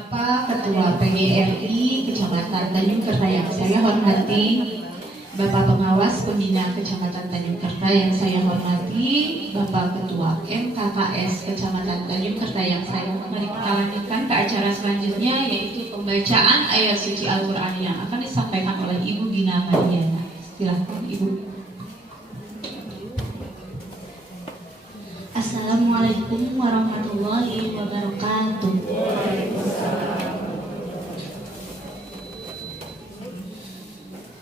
Bapak Ketua PGRI Kecamatan Tanjung Kerta yang saya hormati, Bapak Pengawas Pembina Kecamatan Tanjung Kerta yang saya hormati, Bapak Ketua MKKS Kecamatan Tanjung Kerta yang saya hormati. Kita lanjutkan ke acara selanjutnya, yaitu pembacaan ayat suci Al-Quran yang akan disampaikan oleh Ibu Gina Mariana. Silakan Ibu. Assalamualaikum warahmatullahi wabarakatuh.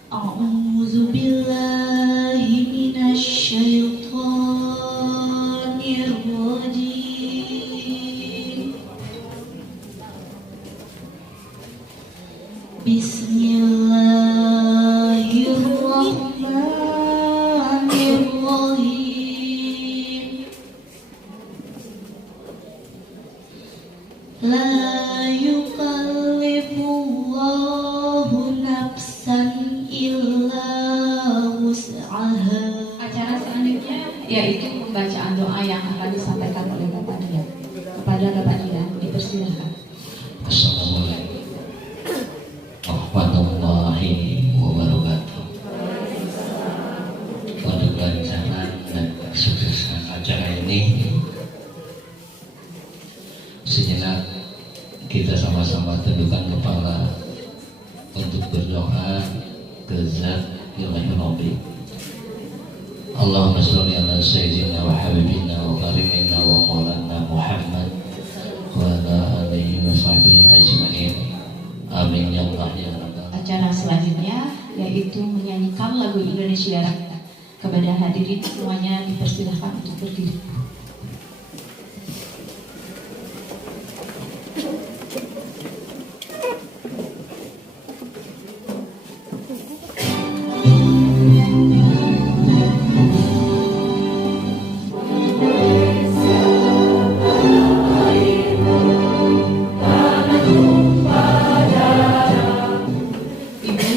A'udzu billahi minasy syaithanir rajim. Bismillahirrahmanirrahim. La yukallifullahu nafsan illa wus'aha. Acara selanjutnya yaitu pembacaan doa yang akan disampaikan oleh Bapak Dian. Kepada Bapak Dian, dipersilakan. Assalamualaikum warahmatullahi wabarakatuh. Pada kelancaran dan kesuksesan acara ini, sejenak kita sama-sama tundukkan kepala untuk berdoa ke Zat Ilahil Rabbi. Allahumma sholli ala sayyidina wa habibina wa karimina wa maulana Muhammad wa ala alihi wa sahbihi ajma'in. Amin ya Allah ya Rabbal. Acara selanjutnya yaitu menyanyikan lagu Indonesia Raya. Kepada hadirin semuanya dipersilakan untuk berdiri.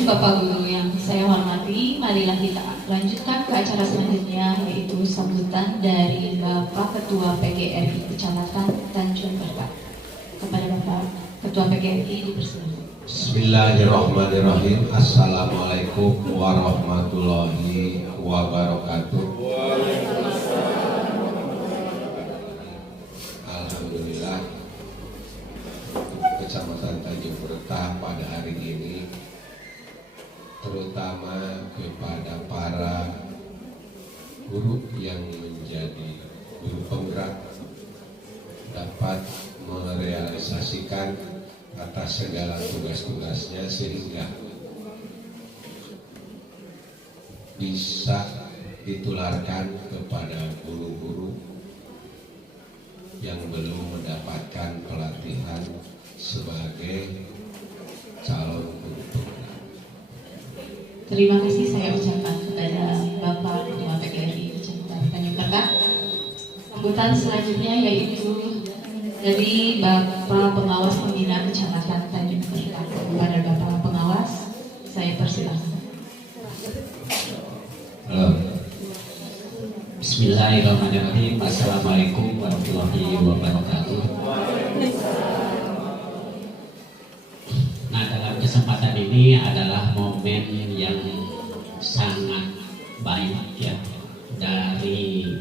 Bapak Guru yang saya hormati, marilah kita lanjutkan ke acara selanjutnya, yaitu sambutan dari Bapak Ketua PGRI Kecamatan Tanjung Kerta. Kepada Bapak Ketua PGRI dipersilakan. Bismillahirrahmanirrahim. Assalamualaikum warahmatullahi wabarakatuh. Alhamdulillah, Kecamatan Tanjung Kerta pada hari ini, terutama kepada para guru yang menjadi guru penggerak, dapat merealisasikan atas segala tugas-tugasnya sehingga bisa ditularkan kepada guru-guru yang belum mendapatkan pelatihan sebagai calon guru penggerak. Terima kasih saya ucapkan kepada Bapak Ketua PGRI Kecamatan Tanjung Kerta. Sambutan selanjutnya yaitu dari Bapak Pengawas Pembina Kecamatan Tanjung Kerta. Kepada Bapak Pengawas, saya persilakan. Halo. Bismillahirrahmanirrahim. Assalamualaikum warahmatullahi wabarakatuh. Nah, dalam kesempatan ini adalah momen yang sangat baik ya, dari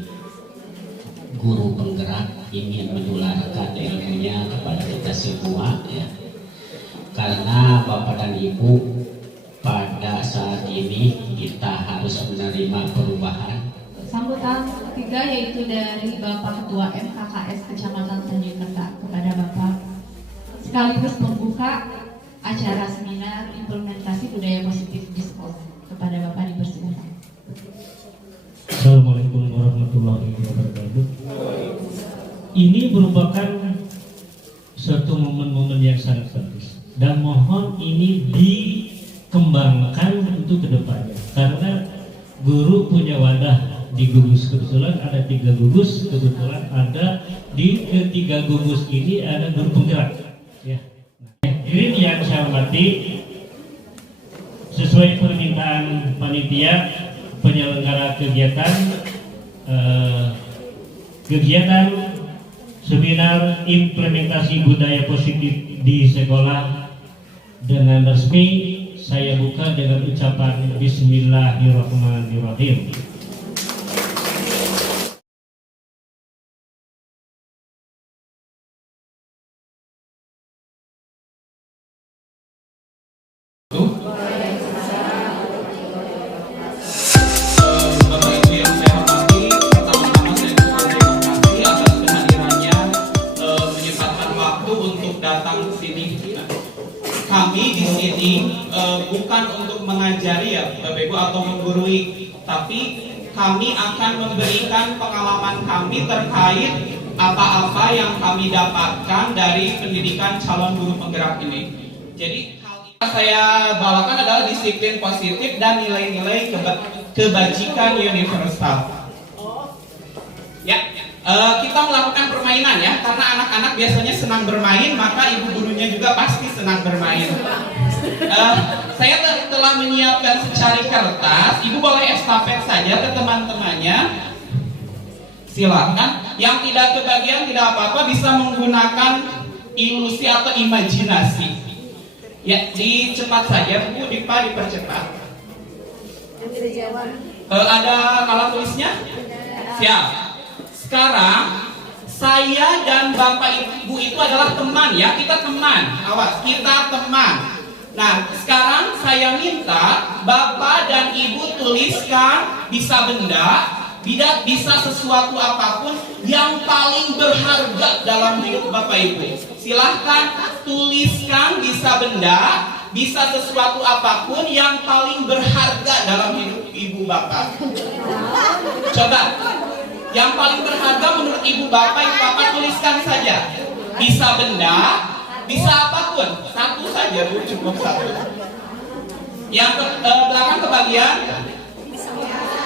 guru penggerak ingin menularkan ilmunya kepada kita semua ya. Karena Bapak dan Ibu, pada saat ini kita harus menerima perubahan. Sambutan ketiga yaitu dari Bapak Ketua MKKS Kecamatan Tanjung Kerta. Kepada Bapak, sekaligus membuka acara seminar implementasi budaya positif di sekolah. Kepada Bapak dipersilakan. Assalamualaikum warahmatullahi wabarakatuh. Ini merupakan suatu momen-momen yang sangat bagus dan mohon ini dikembangkan untuk kedepannya, karena guru punya wadah di gugus. Kebetulan ada 3 gugus, kebetulan ada di ketiga gugus ini ada guru penggerak ya. Hadirin yang saya hormati, sesuai permintaan panitia penyelenggara kegiatan seminar implementasi budaya positif di sekolah dengan resmi saya buka dengan ucapan Bismillahirrahmanirrahim. Bapak Ibu yang saya hormati, pertama-tama saya berterima kasih atas kehadirannya, menyempatkan waktu untuk datang ke sini. Kami di sini bukan untuk mengajari ya Bapak Ibu atau menggurui, tapi kami akan memberikan pengalaman kami terkait apa-apa yang kami dapatkan dari pendidikan calon guru penggerak ini. Jadi hal yang saya bawakan adalah disiplin positif dan nilai-nilai kebajikan universal. Ya, kita melakukan permainan ya, karena anak-anak biasanya senang bermain, maka ibu gurunya juga pasti senang bermain. Saya telah menyiapkan secari kertas, ibu boleh estafet saja ke teman-temannya. Silakan. Yang tidak kebagian tidak apa-apa, bisa menggunakan ilusi atau imajinasi. Ya, dicepat saja Bu, dipercepat. Ada alat tulisnya? Siap. Sekarang saya dan Bapak Ibu itu adalah teman ya, kita teman. Awas, kita teman. Nah, sekarang saya minta Bapak dan Ibu tuliskan bisa benda, bisa sesuatu apapun yang paling berharga dalam hidup Bapak Ibu. Silahkan tuliskan bisa benda, bisa sesuatu apapun yang paling berharga dalam hidup Ibu Bapak. Coba, yang paling berharga menurut Ibu Bapak tuliskan saja. Bisa benda, bisa apapun, satu saja Bu, cukup satu. Yang belakang kebagian.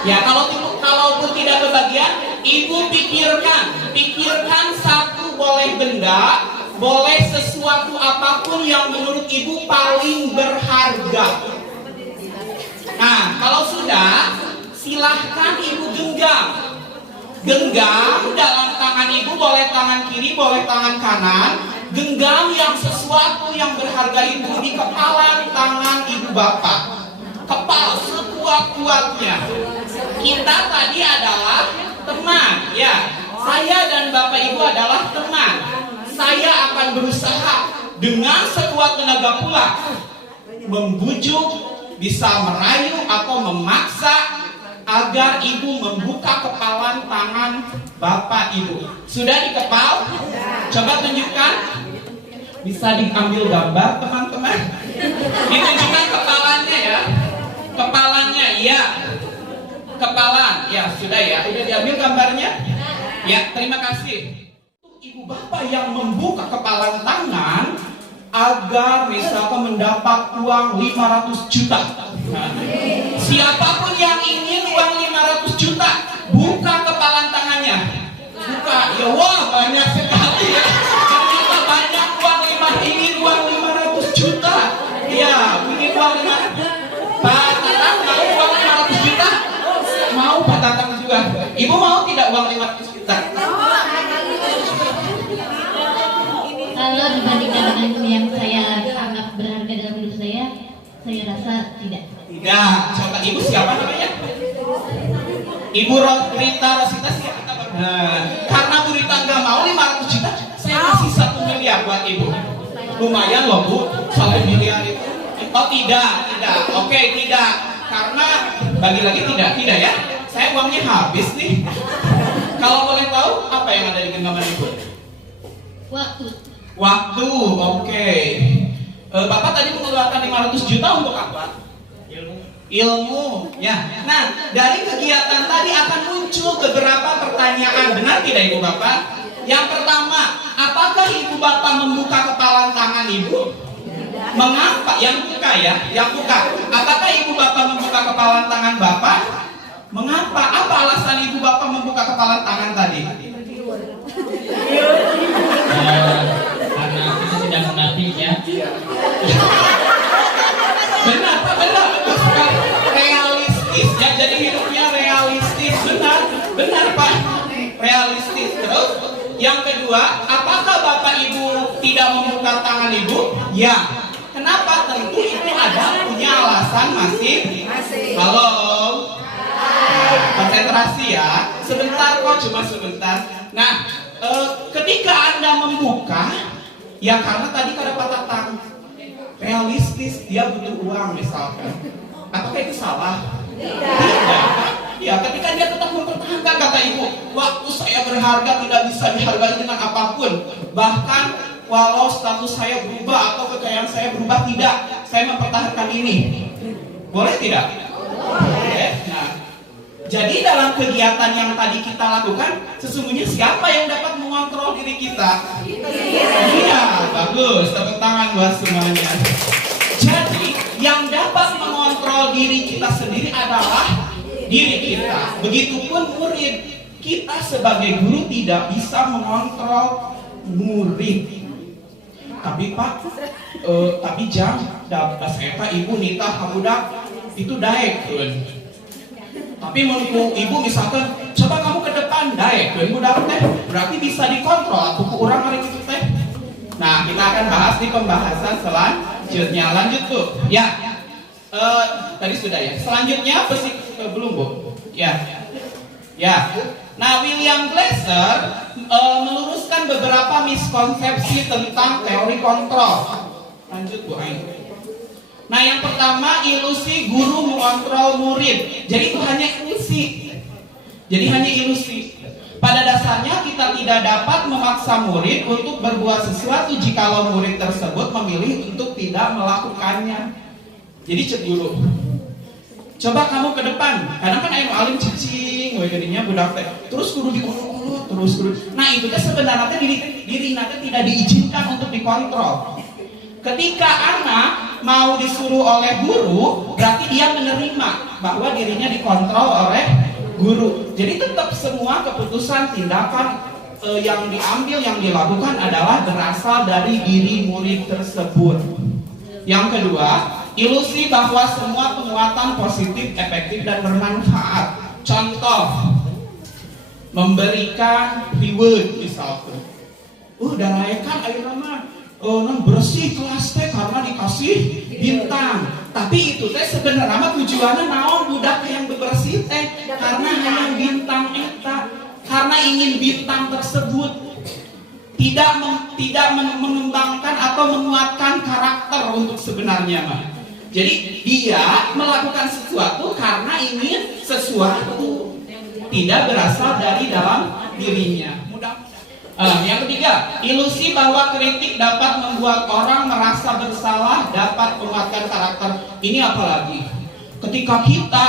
Ya, kalaupun tidak kebagian, Ibu pikirkan satu, boleh benda, boleh sesuatu apapun yang menurut Ibu paling berharga. Nah, kalau sudah, silahkan Ibu genggam dalam tangan Ibu, boleh tangan kiri, boleh tangan kanan. Genggam yang sesuatu yang berharga Ibu di kepala tangan Ibu Bapak. Kepala sekuat-kuatnya. Kita tadi adalah teman, ya. Saya dan Bapak Ibu adalah teman. Saya akan berusaha dengan sekuat tenaga pula membujuk, bisa merayu atau memaksa agar Ibu membuka kepalan tangan Bapak Ibu. Sudah dikepal? Coba tunjukkan. Bisa diambil gambar teman-teman. Ditunjukkan kepalanya ya. Kepalanya, iya. Kepalan, ya sudah ya. Udah diambil gambarnya? Ya, terima kasih. Ibu Bapak yang membuka kepalan tangan agar misalkan mendapat uang 500 juta. Nah, siapapun yang ingin uang 500 juta, buka kepalan tangannya. Buka, ya wah banyak sekali ya. Ternyata banyak uang ingin uang 500 juta. Ya, ingin uang 500. Pak Tatang mau uang 500 juta? Mau Pak Tatang juga. Ibu mau tidak uang 500 juta? Kalau dibandingkan dengan yang saya anggap berharga dalam hidup saya rasa tidak. Tidak. Coba Ibu siapa namanya? Ibu Rita Rosita siapa? Nah, karena Bu Rita nggak mau 500 juta, saya kasih 1 miliar buat Ibu. Lumayan loh Bu, 1 miliar itu. Oh tidak. Oke, tidak. Karena bagi lagi tidak ya. Saya uangnya habis nih. Kalau boleh tahu apa yang ada di genggaman Ibu? Waktu, oke. Bapak tadi mengeluarkan 500 juta untuk apa? Ilmu, ya. Nah, dari kegiatan tadi akan muncul beberapa pertanyaan, benar tidak Ibu Bapak? Yang pertama, apakah Ibu Bapak membuka kepalan tangan Ibu? Mengapa? Yang buka ya, yang buka. Apakah Ibu Bapak membuka kepalan tangan Bapak? Mengapa? Apa alasan Ibu Bapak membuka kepalan tangan tadi? Karena kita tidak munafik ya. Benar Pak, benar sekali. Realistis ya, jadi hidupnya realistis. Benar Pak, realistis. Terus yang kedua, tidak membuka tangan ibu? Ya. Kenapa? Tentu itu ada punya alasan masing. Halo. Konsentrasi ya. Sebentar kok, cuma sebentar. Nah, ketika Anda membuka, ya karena tadi kata Pak Tatang, realistis, dia butuh uang misalkan. Apakah itu salah? Tidak. Ya, ketika dia tetap mempertahankan kata ibu, waktu saya berharga tidak bisa dihargai dengan apapun. Bahkan walau status saya berubah atau kekayaan saya berubah, tidak, saya mempertahankan ini. Boleh tidak? Boleh. Nah, jadi dalam kegiatan yang tadi kita lakukan, sesungguhnya siapa yang dapat mengontrol diri kita? Iya, bagus. Tepuk tangan buat semuanya. Jadi, yang dapat mengontrol diri kita sendiri adalah diri kita. Begitupun murid. Kita sebagai guru tidak bisa mengontrol murid. Tapi Pak, tapi jangan dapat saya ibu nita hamudak itu daek kan. Tapi menurut ibu misalkan, coba kamu ke depan daek kan budak teh, berarti bisa dikontrol atau kurang hari itu teh. Nah, kita akan bahas di pembahasan selanjutnya. Lanjut tuh. Ya. Tadi sudah ya. Selanjutnya belum Bu. Ya. Ya. Nah, William Glasser meluruskan beberapa miskonsepsi tentang teori kontrol. Lanjut Bu Ain. Nah, yang pertama, ilusi guru mengontrol murid. Jadi itu hanya ilusi. Jadi hanya ilusi. Pada dasarnya kita tidak dapat memaksa murid untuk berbuat sesuatu jikalau murid tersebut memilih untuk tidak melakukannya. Jadi cek dulu. Coba kamu ke depan. Kadang kan ayo alim cicing, jadinya budak teh. Terus kudu diulut, terus kudu. Nah, itu teh sebenarnya diri nanti tidak diizinkan untuk dikontrol. Ketika anak mau disuruh oleh guru, berarti dia menerima bahwa dirinya dikontrol oleh guru. Jadi tetap semua keputusan tindakan yang diambil, yang dilakukan adalah berasal dari diri murid tersebut. Yang kedua, ilusi bahwa semua penguatan positif, efektif, dan bermanfaat. Contoh, memberikan reward misalkan. Daraekan ayo nama bersih kelas teh karena dikasih bintang. Tapi itu teh sebenarnya tujuannya naon budak yang bersih teh karena hanya bintang eta, karena ingin bintang tersebut tidak mengembangkan atau menguatkan karakter untuk sebenarnya mah. Jadi dia melakukan sesuatu karena ingin sesuatu, tidak berasal dari dalam dirinya. Yang ketiga, ilusi bahwa kritik dapat membuat orang merasa bersalah, dapat menguatkan karakter. Ini apalagi ketika kita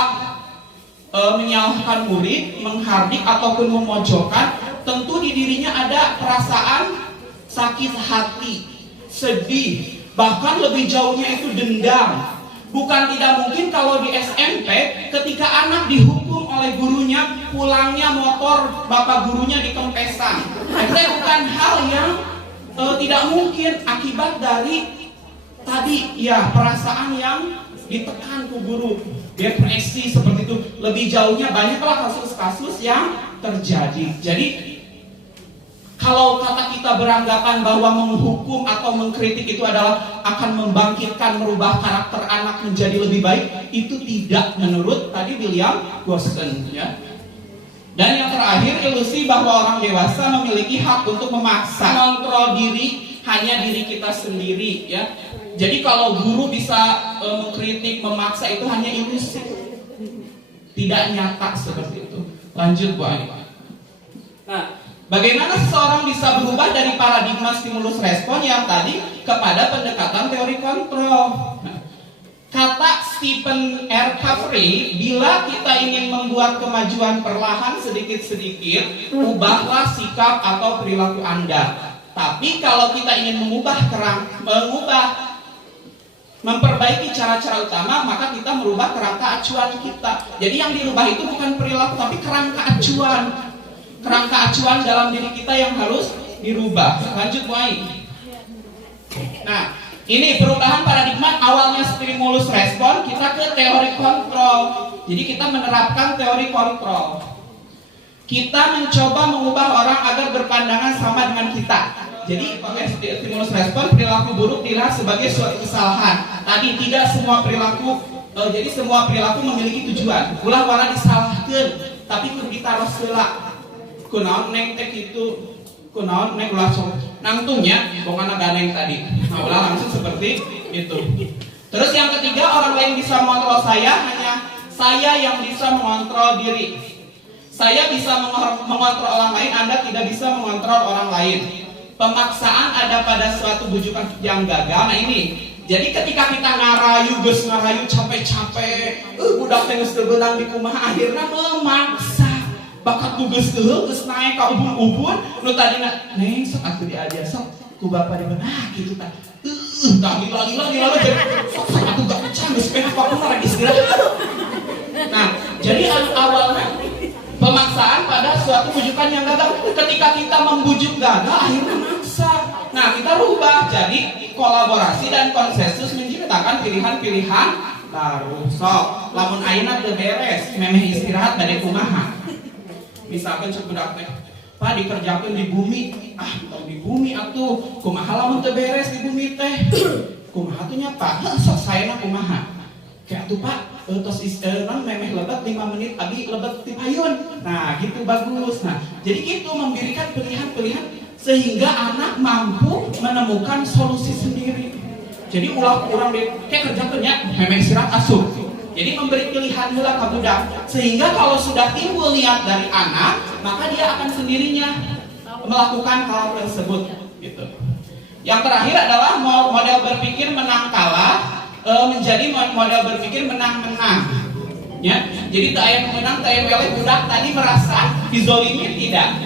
menyalahkan murid, menghardik ataupun memojokkan, tentu di dirinya ada perasaan sakit hati, sedih, bahkan lebih jauhnya itu dendam. Bukan tidak mungkin kalau di SMP ketika anak dihukum oleh gurunya, pulangnya motor bapak gurunya dikempesan. Itu bukan hal yang tidak mungkin akibat dari tadi ya perasaan yang ditekan ke guru, depresi seperti itu. Lebih jauhnya banyaklah kasus-kasus yang terjadi. Jadi kalau kata kita beranggapan bahwa menghukum atau mengkritik itu adalah akan membangkitkan, merubah karakter anak menjadi lebih baik, itu tidak menurut tadi William Glasser ya. Dan yang terakhir, ilusi bahwa orang dewasa memiliki hak untuk memaksa, kontrol diri hanya diri kita sendiri ya. Jadi kalau guru bisa mengkritik, memaksa, itu hanya ilusi, tidak nyata seperti itu. Lanjut Bu Ani. Nah, bagaimana seseorang bisa berubah dari paradigma stimulus respon yang tadi kepada pendekatan teori kontrol? Nah, kata Stephen R. Covey, bila kita ingin membuat kemajuan perlahan sedikit-sedikit, ubahlah sikap atau perilaku Anda. Tapi kalau kita ingin memperbaiki cara-cara utama, maka kita merubah kerangka acuan kita. Jadi yang dirubah itu bukan perilaku, tapi kerangka acuan. Kerangka acuan dalam diri kita yang harus dirubah. Lanjut Bu Ai. Nah, ini perubahan paradigma, awalnya stimulus respon, kita ke teori kontrol. Jadi kita menerapkan teori kontrol. Kita mencoba mengubah orang agar berpandangan sama dengan kita. Jadi pakai stimulus respon, perilaku buruk dilihat sebagai suatu kesalahan. Tadi tidak semua perilaku, jadi semua perilaku memiliki tujuan. Ulah warna disalahkan, tapi kudu ditaruh heula. Kunaon neng teh kitu, kunaon neng ulah sok nangtungnya, bongana ganeng tadi. Nah ulah langsung seperti itu. Terus yang ketiga, orang lain bisa mengontrol saya, hanya saya yang bisa mengontrol diri. Saya bisa mengontrol orang lain, Anda tidak bisa mengontrol orang lain. Pemaksaan ada pada suatu bujukan yang gagal. Nah ini, jadi ketika kita ngarayu capek-capek, budak teh geus teu beunang di kumaha, akhirna memaksa. Bakat geus teu geus naik ka ubun-ubun, nu tadina neng sok atuh diajar sok ku bapa di mana kitu tah. Tah lila jadi sok atuh gak can geus pengen apa lagi istirahat. Nah, jadi awalnya pemaksaan pada suatu bujukan yang gagal. Ketika kita membujuk gagal, akhirnya maksa. Nah, kita rubah jadi kolaborasi dan konsensus menciptakan pilihan-pilihan baru. Sok, lamun ayeuna teu beres, memeh istirahat bade kumaha. Misalkan cebudak teh, Pak dikerjakeun di bumi, bukan di bumi atuh. Kumaha lamun teu beres di bumi teh? Kumaha tuh nya Pak? Sok saena kumaha? Kayak tuh Pak, tos non memeh lebat 5 menit abi lebat ti payun. Nah gitu bagus. Nah jadi gitu memberikan pilihan-pilihan sehingga anak mampu menemukan solusi sendiri. Jadi ulah kurang deh kayak kerja kerja memeh istirahat asup. Jadi memberi pilihan heula ka budak sehingga kalau sudah timbul niat dari anak maka dia akan sendirinya melakukan hal tersebut. Gitu. Yang terakhir adalah model berpikir menang kalah. Menjadi model berpikir menang-menang. Ya, jadi tak ayam menang, tak ayam weleh budak tadi merasa dizolimi tidak,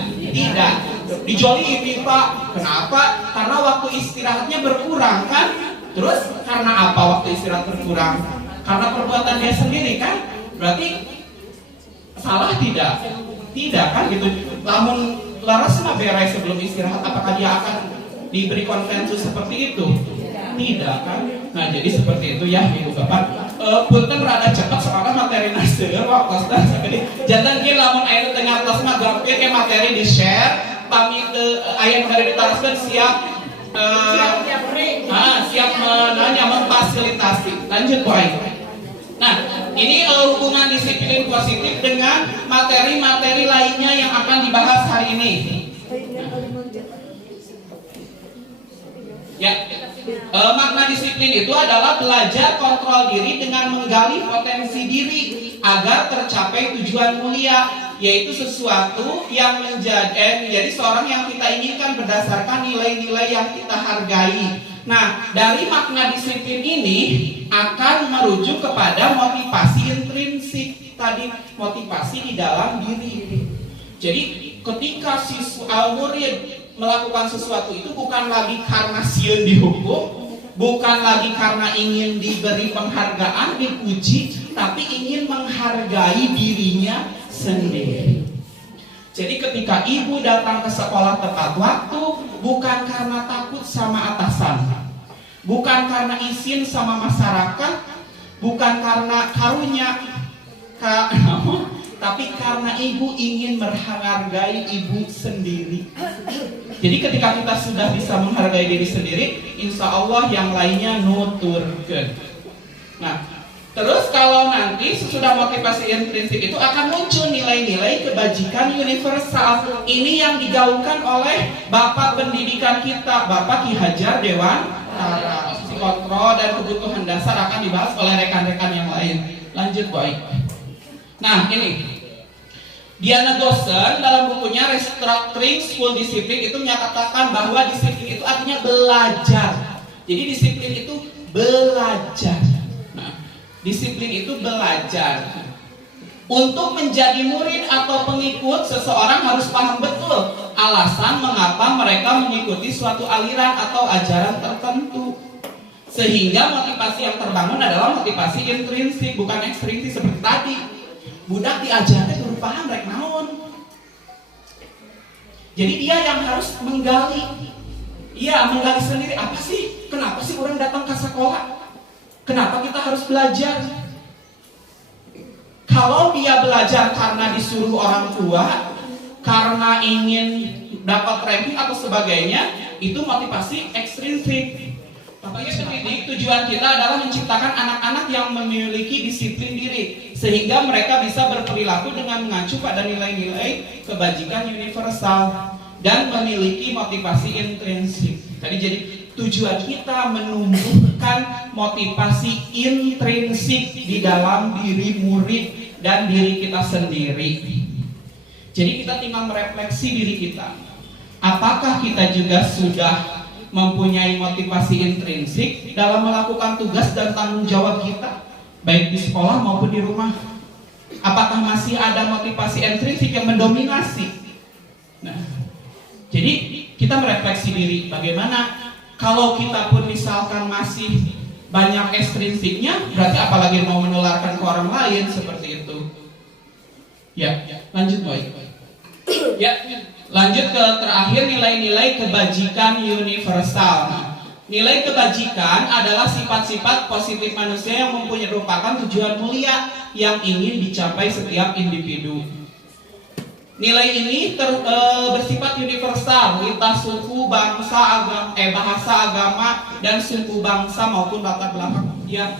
dijolimi Pak. Kenapa? Karena waktu istirahatnya berkurang kan? Terus karena apa waktu istirahat berkurang? Karena perbuatan dia sendiri kan? Berarti salah tidak? Tidak kan gitu. Namun laras mah beres sebelum istirahat, apakah dia akan diberi konsensus seperti itu? Tidak kan? Nah jadi seperti itu ya Ibu Bapak. Punten rada cepat soalnya materi naseur waktu tadi. Jantan kieu lamun aya tengah tos mah gampil ke materi di share. Pamit aya materi ditaraskeun siap siap menanya memfasilitasi. Lanjut poin. Nah, ini hubungan disiplin positif dengan materi-materi lainnya yang akan dibahas hari ini. Ya, makna disiplin itu adalah belajar kontrol diri dengan menggali potensi diri agar tercapai tujuan mulia, yaitu sesuatu yang menjadi seorang yang kita inginkan berdasarkan nilai-nilai yang kita hargai. Nah, dari makna disiplin ini akan merujuk kepada motivasi intrinsik tadi, motivasi di dalam diri. Jadi, ketika siswa murid melakukan sesuatu itu bukan lagi karena sieun dihukum, bukan lagi karena ingin diberi penghargaan, dipuji, tapi ingin menghargai dirinya sendiri. Jadi ketika ibu datang ke sekolah tepat waktu, bukan karena takut sama atasan, bukan karena izin sama masyarakat, bukan karena karunya, tapi karena ibu ingin menghargai ibu sendiri. Jadi ketika kita sudah bisa menghargai diri sendiri, insya Allah yang lainnya nuturkeun. Nah, terus kalau nanti sesudah motivasi intrinsik itu akan muncul nilai-nilai kebajikan universal. Ini yang digaungkan oleh Bapak pendidikan kita, Bapak Ki Hajar Dewantara. Psikotrol dan kebutuhan dasar akan dibahas oleh rekan-rekan yang lain. Lanjut, baik. Nah, ini Diana Gosen dalam bukunya Restructuring School Discipline itu menyatakan bahwa disiplin itu artinya belajar. Jadi disiplin itu belajar. Nah, disiplin itu belajar. Untuk menjadi murid atau pengikut, seseorang harus paham betul alasan mengapa mereka mengikuti suatu aliran atau ajaran tertentu. Sehingga motivasi yang terbangun adalah motivasi intrinsik, bukan ekstrinsik seperti tadi. Budak diajarnya turun paham rek naon. Jadi dia yang harus menggali. Iya, menggali sendiri apa sih? Kenapa sih orang datang ke sekolah? Kenapa kita harus belajar? Kalau dia belajar karena disuruh orang tua, karena ingin dapat ranking atau sebagainya, itu motivasi ekstrinsik. Bapaknya pendidik, tujuan kita adalah menciptakan anak-anak yang memiliki disiplin diri sehingga mereka bisa berperilaku dengan mengacu pada nilai-nilai kebajikan universal dan memiliki motivasi intrinsik. Tadi jadi tujuan kita menumbuhkan motivasi intrinsik di dalam diri murid dan diri kita sendiri. Jadi kita tinggal merefleksi diri kita. Apakah kita juga sudah mempunyai motivasi intrinsik dalam melakukan tugas dan tanggung jawab kita, baik di sekolah maupun di rumah? Apakah masih ada motivasi intrinsik yang mendominasi? Nah, jadi kita merefleksi diri, bagaimana kalau kita pun misalkan masih banyak ekstrinsiknya, berarti apalagi mau menularkan ke orang lain seperti itu. Ya, lanjut boy. Ya, lanjut ke terakhir, nilai-nilai kebajikan universal. Nilai kebajikan adalah sifat-sifat positif manusia yang merupakan tujuan mulia yang ingin dicapai setiap individu. Nilai ini bersifat universal, lintas suku, bangsa, bahasa, agama, dan suku bangsa maupun latar belakang. Ya,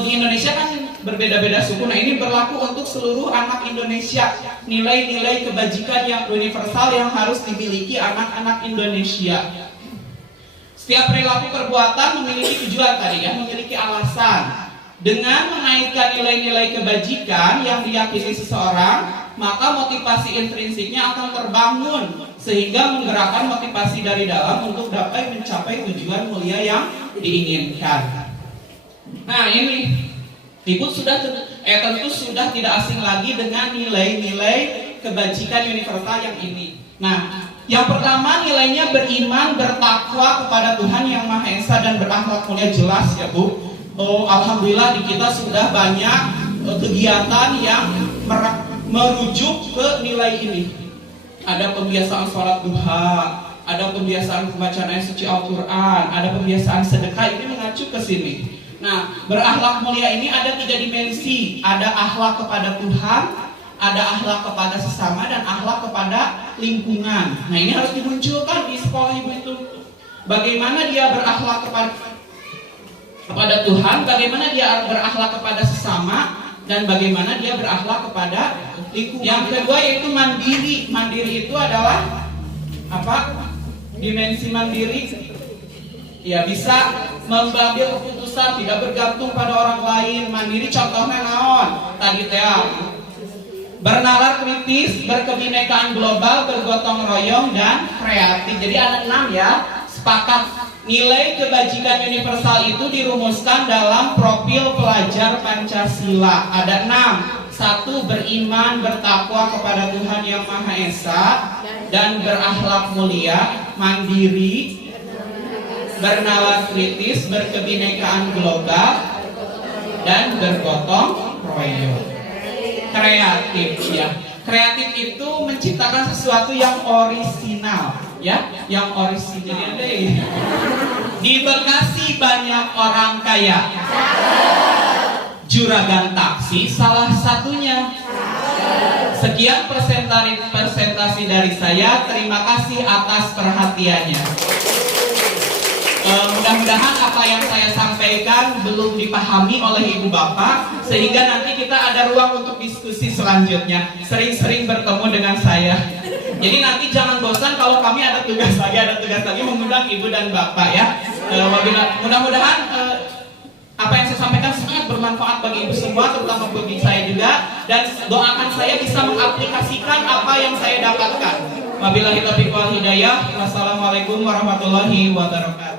di Indonesia kan berbeda-beda suku. Nah, ini berlaku untuk seluruh anak Indonesia. Nilai-nilai kebajikan yang universal yang harus dimiliki anak-anak Indonesia. Setiap perilaku perbuatan memiliki tujuan tadi ya, memiliki alasan. Dengan mengaitkan nilai-nilai kebajikan yang diyakini seseorang, maka motivasi intrinsiknya akan terbangun sehingga menggerakkan motivasi dari dalam untuk dapat mencapai tujuan mulia yang diinginkan. Nah, ini Ibu tentu sudah tidak asing lagi dengan nilai-nilai kebajikan universal yang ini. Nah, yang pertama nilainya beriman, bertakwa kepada Tuhan Yang Maha Esa dan berakhlak mulia, jelas ya Bu. Alhamdulillah di kita sudah banyak kegiatan yang merujuk ke nilai ini. Ada pembiasaan sholat duha, ada pembiasaan pembacaan ayat suci Al-Quran, ada pembiasaan sedekah, ini mengacu ke sini. Nah, berakhlak mulia ini ada 3 dimensi. Ada akhlak kepada Tuhan, ada akhlak kepada sesama, dan akhlak kepada lingkungan. Nah, ini harus dimunculkan di sekolah Ibu itu. Bagaimana dia berakhlak kepada Tuhan, bagaimana dia berakhlak kepada sesama, dan bagaimana dia berakhlak kepada lingkungan. Yang kedua yaitu mandiri. Mandiri itu adalah apa? Dimensi mandiri. Ya, bisa mengambil keputusan, tidak bergantung pada orang lain. Mandiri contohnya naon? Tadi teh bernalar kritis, berkebinekaan global, bergotong royong, dan kreatif. Jadi ada 6 ya. Sepakat. Nilai kebajikan universal itu dirumuskan dalam profil pelajar Pancasila. Ada 6. 1. Beriman, bertakwa kepada Tuhan Yang Maha Esa dan berakhlak mulia, mandiri, bernalar kritis, berkebinekaan global, dan bergotong royong. Kreatif ya. Kreatif itu menciptakan sesuatu yang orisinal ya, yang orisinal. Di Bekasi banyak orang kaya. Juragan taksi salah satunya. Sekian presentasi dari saya. Terima kasih atas perhatiannya. Mudah-mudahan apa yang saya sampaikan belum dipahami oleh Ibu Bapak, sehingga nanti kita ada ruang untuk diskusi selanjutnya. Sering-sering bertemu dengan saya. Jadi nanti jangan bosan kalau kami ada tugas lagi mengundang Ibu dan Bapak ya. Mudah-mudahan apa yang saya sampaikan sangat bermanfaat bagi Ibu semua, terutama bagi saya juga, dan doakan saya bisa mengaplikasikan apa yang saya dapatkan. Wabillahi taufiq wal hidayah. Wassalamualaikum warahmatullahi wabarakatuh.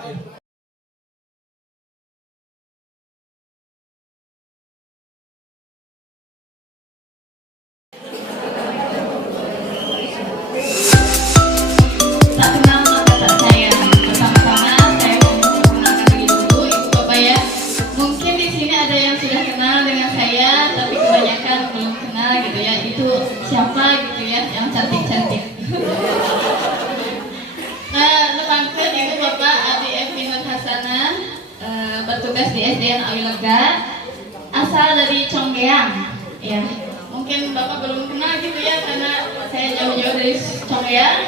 Siapa gitu ya yang cantik-cantik. Nepangkeun Ibu Bapak Adi Evi Nur Hasanah, bertugas di SDN Awilega, asal dari Conggeang. Ya, mungkin Bapak belum kenal gitu ya karena saya jauh-jauh dari Conggeang.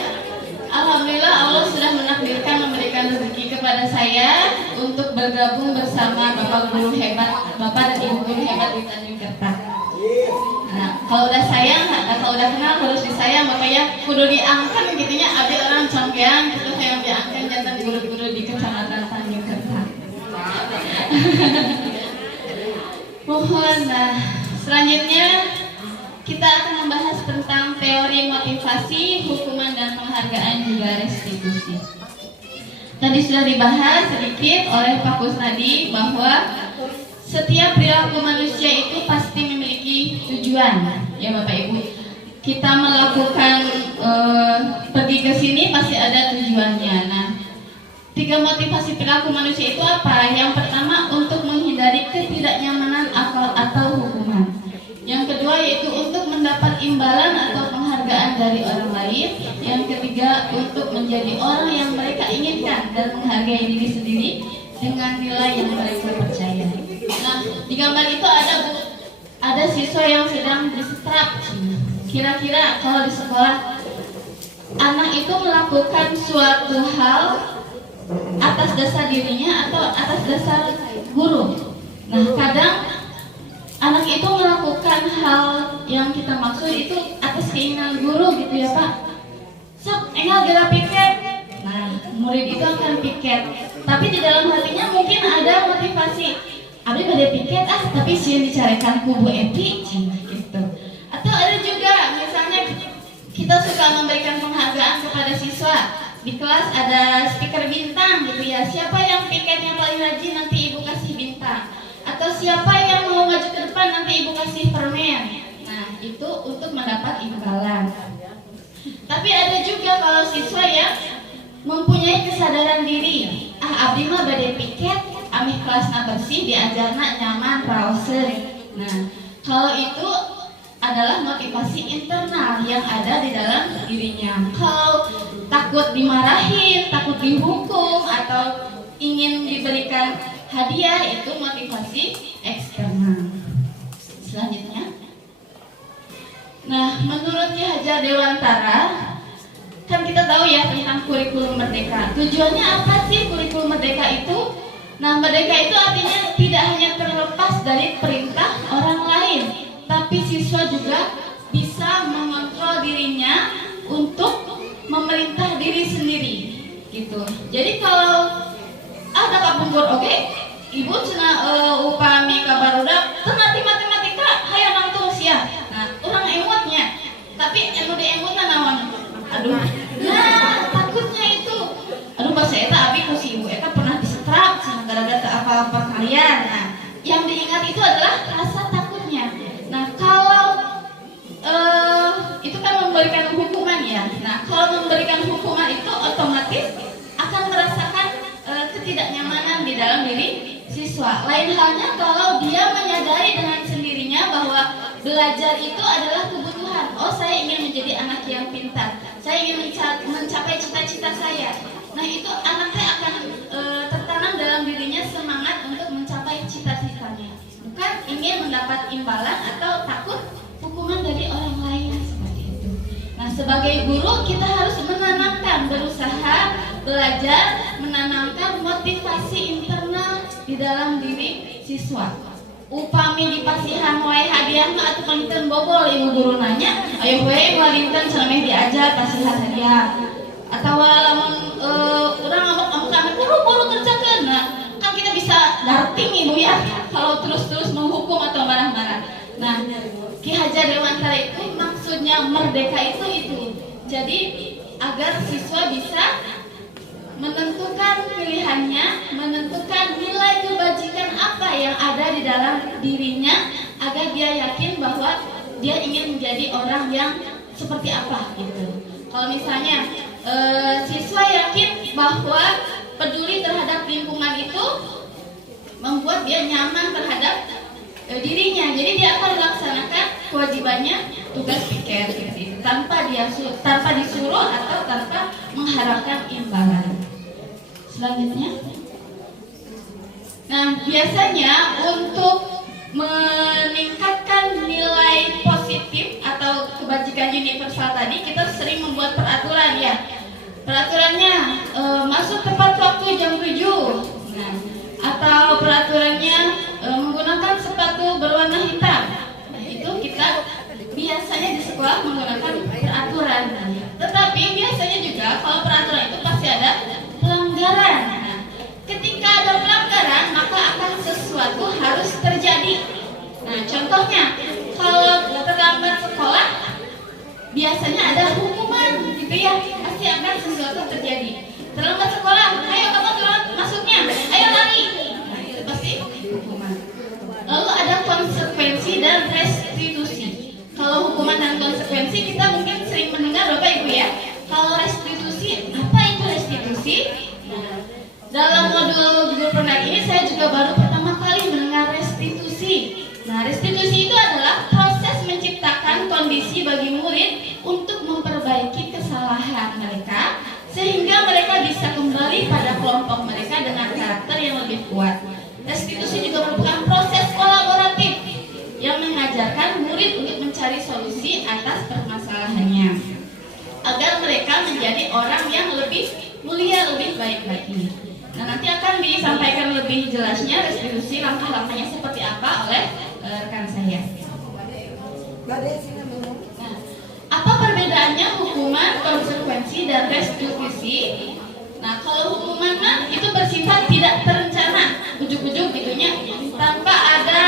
Alhamdulillah Allah sudah menakdirkan memberikan rezeki kepada saya untuk bergabung bersama Bapak guru hebat, Bapak dan Ibu guru hebat di Tanjung Kerta. Nah, kalau udah sayang, kalau udah kenal harus disayang, makanya kudu diangkat gitunya. Abdi orang Conggeang gitu yang diangkat jantan guru-guru di Kecamatan Tanjung Kerta. Mohon. Nah, selanjutnya kita akan membahas tentang teori motivasi, hukuman dan penghargaan juga restitusi. Tadi sudah dibahas sedikit oleh Pak Kusnadi bahwa setiap perilaku manusia itu pasti memiliki tujuan, ya Bapak Ibu. Kita melakukan pergi ke sini pasti ada tujuannya. Nah, 3 motivasi perilaku manusia itu apa? Yang pertama untuk menghindari ketidaknyamanan atau hukuman. Yang kedua yaitu untuk mendapat imbalan atau penghargaan dari orang lain. Yang ketiga untuk menjadi orang yang mereka inginkan dan menghargai diri sendiri dengan nilai yang mereka percaya. Nah, di gambar itu ada siswa yang sedang disetrap. Kira-kira kalau di sekolah anak itu melakukan suatu hal atas dasar dirinya atau atas dasar guru. Nah, kadang anak itu melakukan hal yang kita maksud itu atas keinginan guru gitu ya Pak. Sok, enggak gerak piket. Nah, murid itu akan piket. Tapi di dalam hatinya mungkin ada motivasi. Abdi pada piket tapi sih dicarikan kubu epi gitu. Atau ada juga misalnya kita suka memberikan penghargaan kepada siswa. Di kelas ada stiker bintang gitu ya. Siapa yang piketnya paling rajin nanti ibu kasih bintang. Atau siapa yang mau maju ke depan nanti ibu kasih permen. Nah, itu untuk mendapat imbalan. Tapi ada juga kalau siswa yang mempunyai kesadaran diri. Abdi mah bade piket, amih kelasna bersih, diajarna nyaman, raoseun. Nah, kalau itu adalah motivasi internal yang ada di dalam dirinya. Kalau takut dimarahin, takut dihukum, atau ingin diberikan hadiah, itu motivasi eksternal. Selanjutnya, nah menurut Ki Hajar Dewantara, kan kita tahu ya tentang kurikulum merdeka. Tujuannya apa sih kurikulum merdeka itu? Nah, merdeka itu artinya tidak hanya terlepas dari perintah orang lain, tapi siswa juga bisa mengontrol dirinya untuk memerintah diri sendiri, gitu. Jadi kalau ada Kak Bumbur, oke, ibu cina upami kabarudak, tenati matematika, hayang nangtung sia. Nah, orang emotnya, tapi emu di emot nawan. Aduh, nah takutnya itu, aduh bahasa eta abi ku si ibu eta pernah disetrap, gara-gara apa-apa kalian. Nah, yang diingat itu adalah rasa takutnya. Nah, kalau itu kan memberikan hukuman ya. Nah, kalau memberikan hukuman itu otomatis akan merasakan ketidaknyamanan di dalam diri siswa. Lain halnya kalau dia menyadari dengan sendirinya bahwa belajar itu adalah kebutuhan. Oh, saya ingin menjadi anak yang pintar. Saya ingin mencapai cita-cita saya. Nah, itu anaknya akan tertanam dalam dirinya semangat untuk mencapai cita-citanya. Bukan ingin mendapat imbalan atau takut hukuman dari orang lain seperti itu. Nah, sebagai guru kita harus menanamkan, berusaha belajar menanamkan motivasi internal di dalam diri siswa. Upami dipasihan wae hadiah mah atuh panten bobol ibu guru nanya, ayo wae walinten cenah diajar pasihan hadiah. Atawa lamun urang ngamuk-ngamuk kami buru-buru kerjakeun. Nah, kan kita bisa darting ibu ya kalau terus-terus menghukum atau marah-marah. Nah, Ki Hajar Dewantara itu maksudnya merdeka itu. Jadi agar siswa bisa menentukan pilihannya, menentukan nilai kebajikan apa yang ada di dalam dirinya, agar dia yakin bahwa dia ingin menjadi orang yang seperti apa gitu. Kalau misalnya siswa yakin bahwa peduli terhadap lingkungan itu membuat dia nyaman terhadap dirinya, jadi dia akan melaksanakan kewajibannya tugas piket gitu, tanpa disuruh atau tanpa mengharapkan imbalan. Selanjutnya, nah biasanya untuk meningkatkan nilai positif atau kebajikan universal tadi kita sering membuat peraturan ya. Peraturannya masuk tepat waktu jam 7. Nah, atau peraturannya menggunakan sepatu berwarna hitam. Nah, itu kita biasanya di sekolah menggunakan peraturan. Tetapi biasanya juga kalau peraturan itu pasti ada pelanggaran. Nah, ketika ada pelanggaran, maka akan sesuatu harus terjadi. Nah, contohnya kalau terlambat sekolah biasanya ada hukuman gitu ya, pasti akan sesuatu terjadi. Terlambat sekolah, ayo kamu telat masuknya, ayo lari. Nah, itu pasti hukuman. Lalu ada konsekuensi dan restitusi. Kalau hukuman dan konsekuensi kita mungkin sering mendengar Bapak Ibu ya. Kalau restitusi, apa itu restitusi? Nah, dalam modul guru penak ini saya juga baru pertama kali mendengar restitusi. Nah, restitusi itu adalah proses menciptakan kondisi bagi murid untuk memperbaiki kesalahan mereka sehingga mereka bisa kembali pada kelompok mereka dengan karakter yang lebih kuat. Restitusi juga merupakan proses kolaboratif yang mengajarkan murid untuk mencari solusi atas permasalahannya agar mereka menjadi orang yang lebih mulia, lebih baik lagi. Nah, nanti akan disampaikan lebih jelasnya restitusi, langkah-langkahnya seperti apa oleh rekan saya. Nah, apa perbedaannya hukuman, konsekuensi, dan restitusi? Nah, kalau hukuman itu bersifat tidak terencana, ujuk-ujuk gitunya, tanpa ada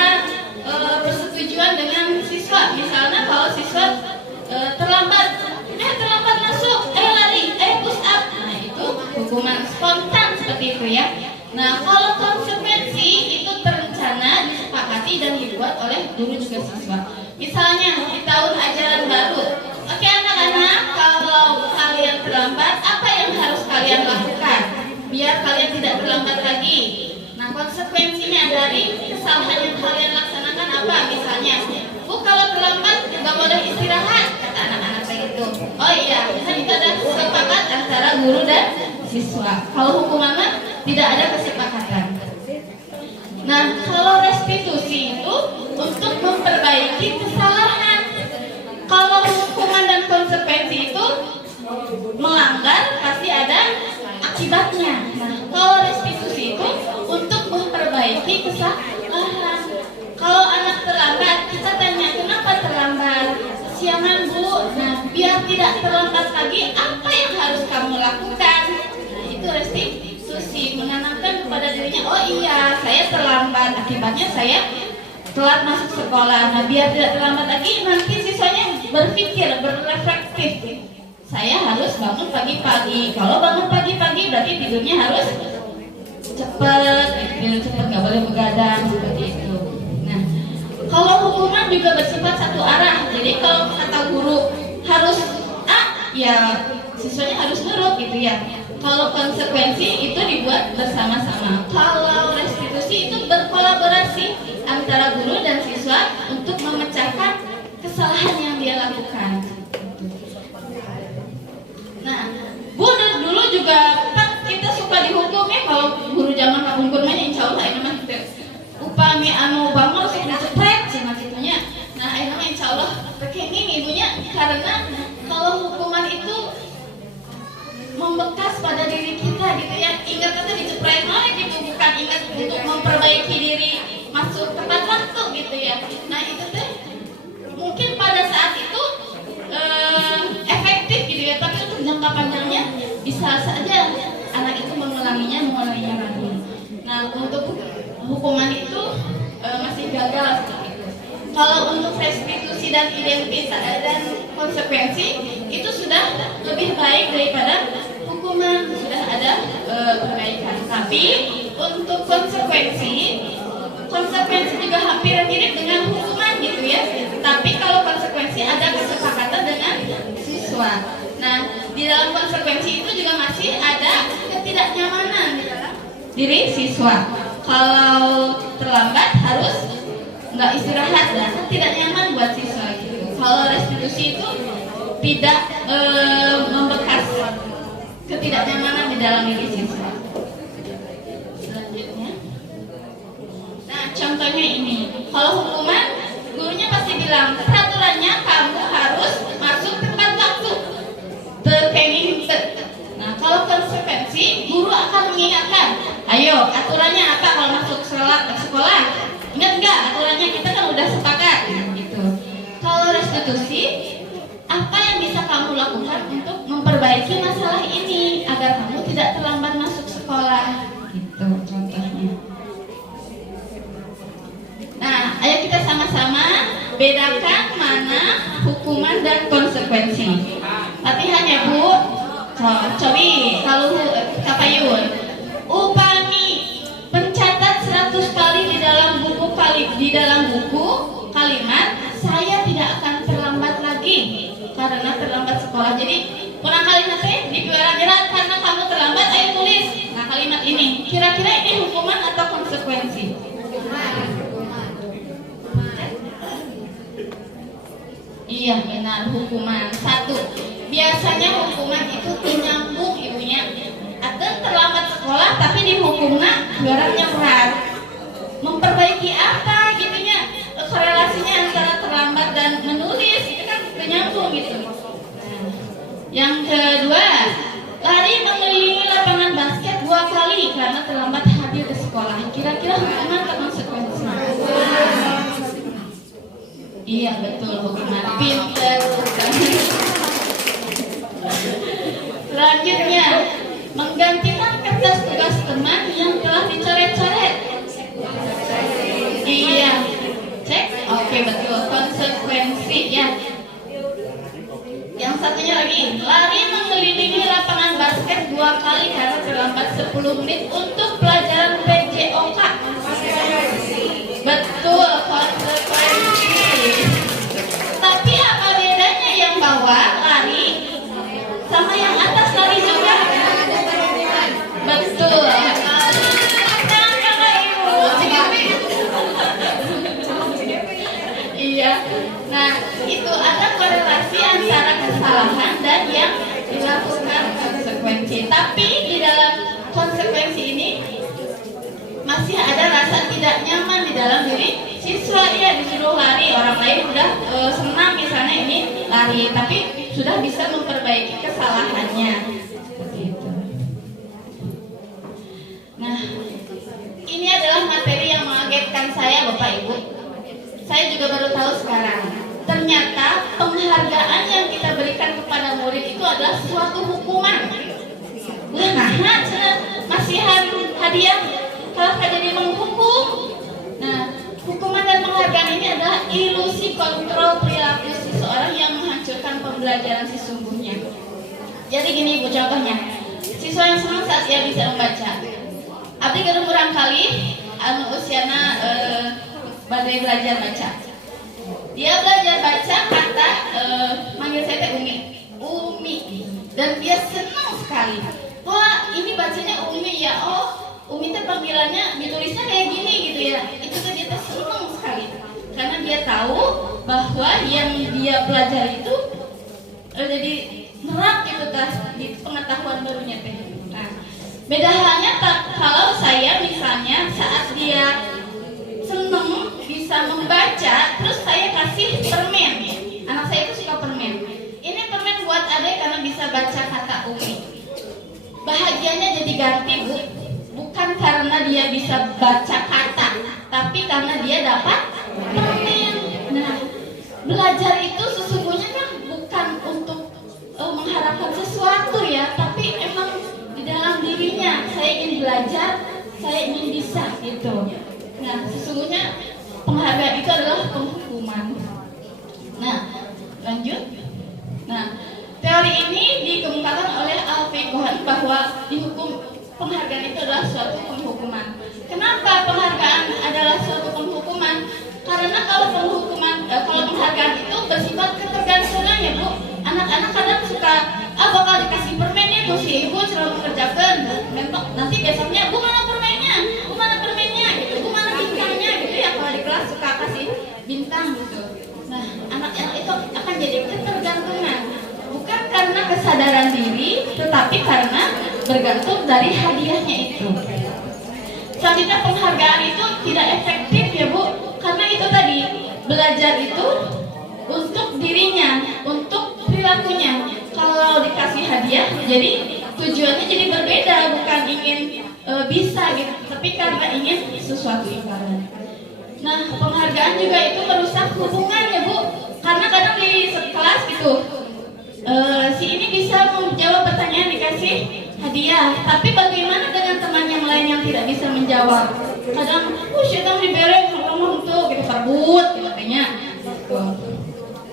persetujuan dengan siswa. Misalnya kalau siswa terlambat masuk, lari, push up. Nah, itu hukuman spontan seperti itu ya. Nah, kalau konsekuensi itu terencana, disepakati dan dibuat oleh guru juga siswa. Misalnya di tahun ajaran baru, oke anak-anak, kalau kalian terlambat, apa yang harus kalian lakukan biar kalian tidak terlambat lagi? Nah, konsekuensinya dari kesalahan yang kalian laksanakan apa? Misalnya, Bu, kalau terlambat nggak boleh istirahat, kata anak-anak begitu. Oh iya, kan itu ada sepakat antara guru dan siswa. Kalau hukuman tidak ada kesepakatan. Nah, kalau restitusi itu untuk memperbaiki kesalahan. Kalau hukuman dan konsekuensi itu melanggar pasti ada akibatnya. Nah, kalau restitusi itu untuk memperbaiki kesalahan. Kalau anak terlambat, kita tanya kenapa terlambat? Siangan Bu. Nah, biar tidak terlambat lagi, apa yang harus kamu lakukan? Nah, itu restitusi, menanamkan kepada dirinya, oh iya, saya terlambat, akibatnya saya telat masuk sekolah. Nah, biar tidak terlambat lagi, nanti siswanya berpikir, berreflektif. Saya harus bangun pagi-pagi. Kalau bangun pagi-pagi berarti tidurnya harus cepat, nggak boleh begadang seperti itu. Nah, kalau hukuman juga bersifat satu arah. Jadi kalau kata guru harus A, ya siswanya harus nurut gitu ya. Kalau konsekuensi itu dibuat bersama-sama. Kalau restitusi itu berkolaborasi antara guru dan siswa untuk memecahkan kesalahan yang dia lakukan. Nah, Bu dulu juga kan kita suka dihukum ya, kalau guru zaman kampung kurmanya insya Allah ini mah upami anu bangun sih dicepret cina gitunya. Nah, ini mah insya Allah begini ibunya, karena kalau hukuman itu membekas pada diri kita gitu ya. Ingat kata dicepret mana gitu, bukan ingat untuk memperbaiki diri masuk tepat waktu gitu ya. Nah, itu tuh mungkin pada saat itu efektif gitu ya, tapi untuk jangka panjangnya bisa saja anak itu mengulanginya lagi. Nah, untuk hukuman itu masih gagal seperti itu. Kalau untuk restitusi dan identitas dan konsekuensi itu sudah lebih baik daripada hukuman, sudah ada perbaikan. Tapi untuk konsekuensi juga hampir mirip dengan hukuman gitu ya. Tapi kalau konsekuensi ada kesepakatan dengan siswa. Nah, di dalam konsekuensi itu juga masih ada ketidaknyamanan di dalam diri siswa. Kalau terlambat harus nggak istirahat dan tidak nyaman buat siswa gitu. Kalau restitusi itu tidak membekas ketidaknyamanan di dalam diri siswa. Selanjutnya, nah contohnya ini, kalau hukuman gurunya pasti bilang peraturannya kamu harus masuk tepat waktu. Nah, aturannya apa kalau masuk sekolah? Ingat nggak aturannya? Kita kan udah sepakat gitu. Kalau restitusi, apa yang bisa kamu lakukan untuk memperbaiki masalah ini agar kamu tidak terlambat masuk sekolah? Gitu contohnya. Nah, ayo kita sama-sama bedakan mana hukuman dan konsekuensi. Latihan ya Bu. Cobi kalau Kapayun. Upami mencatat 100 kali di dalam buku kalimat saya tidak akan terlambat lagi karena terlambat sekolah. Jadi kurang kali nanti di pelajaran karena kamu terlambat, ayo tulis. Nah kalimat ini kira-kira ini hukuman atau konsekuensi? Iya benar, hukuman. 1. Biasanya hukuman itu menyambung ibunya. Atau terlambat sekolah tapi dihukumnya beratnya berat. Memperbaiki apa gitunya? Korelasinya antara terlambat dan menulis itu kan menyambung gitu. Yang kedua, lari mengelilingi lapangan basket 2 kali karena terlambat hadir ke sekolah. Kira-kira hukuman atau konsekuensi? Iya betul, hukuman. Pintar. Selanjutnya, menggantikan kertas tugas teman yang telah dicoret-coret. Iya, cek. Oke betul, konsekuensi ya. Yang satunya lagi, lari mengelilingi lapangan basket 2 kali karena terlambat 10 menit untuk pelajaran PJOK. Betul, konsekuensi. Tapi apa bedanya yang bawah lari sama yang atas lari juga? Betul. Iya. Nah, itu ada korelasi antara kesalahan dan yang dilakukan konsekuensi. Tapi di dalam konsekuensi ini masih ada rasa tidak nyaman di dalam diri siswa. Ya disuruh lari, orang lain udah senang misalnya ini lari, tapi sudah bisa memperbaiki kesalahannya. Seperti itu. Nah, ini adalah materi yang mengagetkan saya Bapak Ibu. Saya juga baru tahu sekarang. Ternyata penghargaan yang kita berikan kepada murid itu adalah suatu hukuman. Nah, masih hadiah kalau jadi menghukum. Nah, hukuman dan penghargaan ini adalah ilusi kontrol perilaku seseorang yang menghancurkan pembelajaran sesungguhnya. Jadi gini Bu contohnya, siswa yang senang saat ia bisa membaca. Abdi gerung urang kali usiana badai belajar baca. Dia belajar baca kata manggil saya teh Umi, dan dia senang sekali. Wah ini bacanya Umi ya, oh Umi teh panggilannya ditulisnya kayak gini gitu ya. Itu tuh dia senang sekali karena dia tahu bahwa yang dia pelajari itu jadi nerap gitu di pengetahuan barunya teh. Nah, beda halnya kalau saya misalnya saat dia seneng bisa membaca, terus saya kasih permen. Anak saya itu suka permen. Ini permen buat adek karena bisa baca kata Umi. Bahagianya jadi ganti Bu. Bukan karena dia bisa baca kata, tapi karena dia dapat permen. Nah, belajar itu sesungguhnya kan bukan untuk mengharapkan sesuatu ya, tapi emang di dalam dirinya saya ingin belajar, saya ingin bisa gitu. Nah, sesungguhnya penghargaan itu adalah penghukuman. Nah, lanjut. Nah, teori ini dikemukakan oleh Alfie Cohen bahwa penghargaan itu adalah suatu penghukuman. Kenapa penghargaan adalah suatu penghukuman? Karena kalau penghargaan itu bersifat ketergantungan ya Bu. Anak-anak kadang suka bakal dikasih permennya tuh si ibu selalu mengerjakan. Nanti besoknya Bu mana permennya? Bu mana permennya? Gitu. Bu mana bintangnya? Gitu ya kalau di kelas suka kasih bintang gitu. Nah, anak-anak itu akan jadi ketergantungan. Bukan karena kesadaran diri, tetapi karena bergantung dari hadiahnya itu. Selanjutnya penghargaan itu tidak efektif ya Bu, karena itu tadi belajar itu untuk dirinya, untuk perilakunya. Kalau dikasih hadiah, jadi tujuannya jadi berbeda, bukan ingin bisa gitu, tapi karena ingin sesuatu imbalan. Nah, penghargaan juga itu merusak hubungan ya Bu, karena kadang di kelas gitu si ini bisa menjawab pertanyaan dikasih hadiah, tapi bagaimana dengan teman yang lain yang tidak bisa menjawab? Kadang, syaitan diberi ngomong tuh gitu perbut gitu, katanya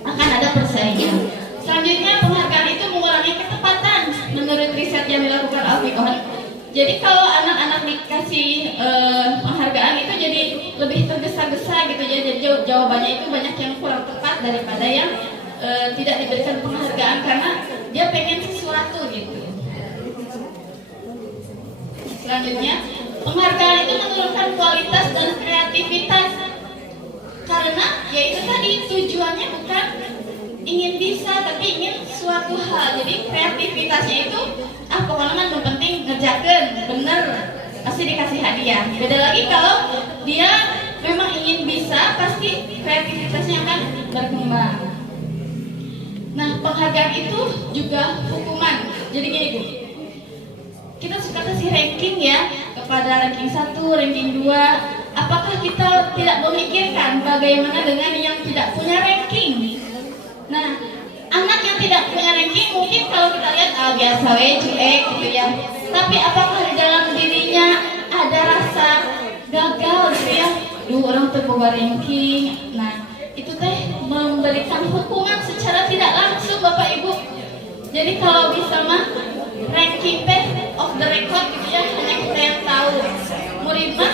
akan ada persaingan. Selanjutnya, penghargaan itu mengurangi ketepatan menurut riset yang dilakukan Al-Fiqh. Jadi kalau anak-anak dikasih penghargaan itu jadi lebih tergesa-gesa gitu ya, jadi jawabannya itu banyak yang kurang tepat daripada yang tidak diberikan penghargaan karena dia pengen sesuatu gitu. Selanjutnya, penghargaan itu menurunkan kualitas dan kreativitas karena ya itu tadi tujuannya bukan ingin bisa tapi ingin suatu hal. Jadi kreativitasnya itu pokoknya yang penting ngerjakan bener pasti dikasih hadiah. Beda lagi kalau dia memang ingin bisa, pasti kreativitasnya akan berkembang. Nah, penghargaan itu juga hukuman. Jadi gini Bu, kita suka kasih ranking ya kepada ranking 1, ranking 2. Apakah kita tidak memikirkan bagaimana dengan yang tidak punya ranking? Nah, anak yang tidak punya ranking mungkin kalau kita lihat biasa cuek gitu ya. Tapi apakah di dalam dirinya ada rasa gagal gitu ya? Orang tuh bawa ranking. Nah, itu teh memberikan hukuman secara tidak langsung Bapak Ibu. Jadi kalau bisa mah ranking teh off the record gitu ya, hanya kita yang tahu. Murid mah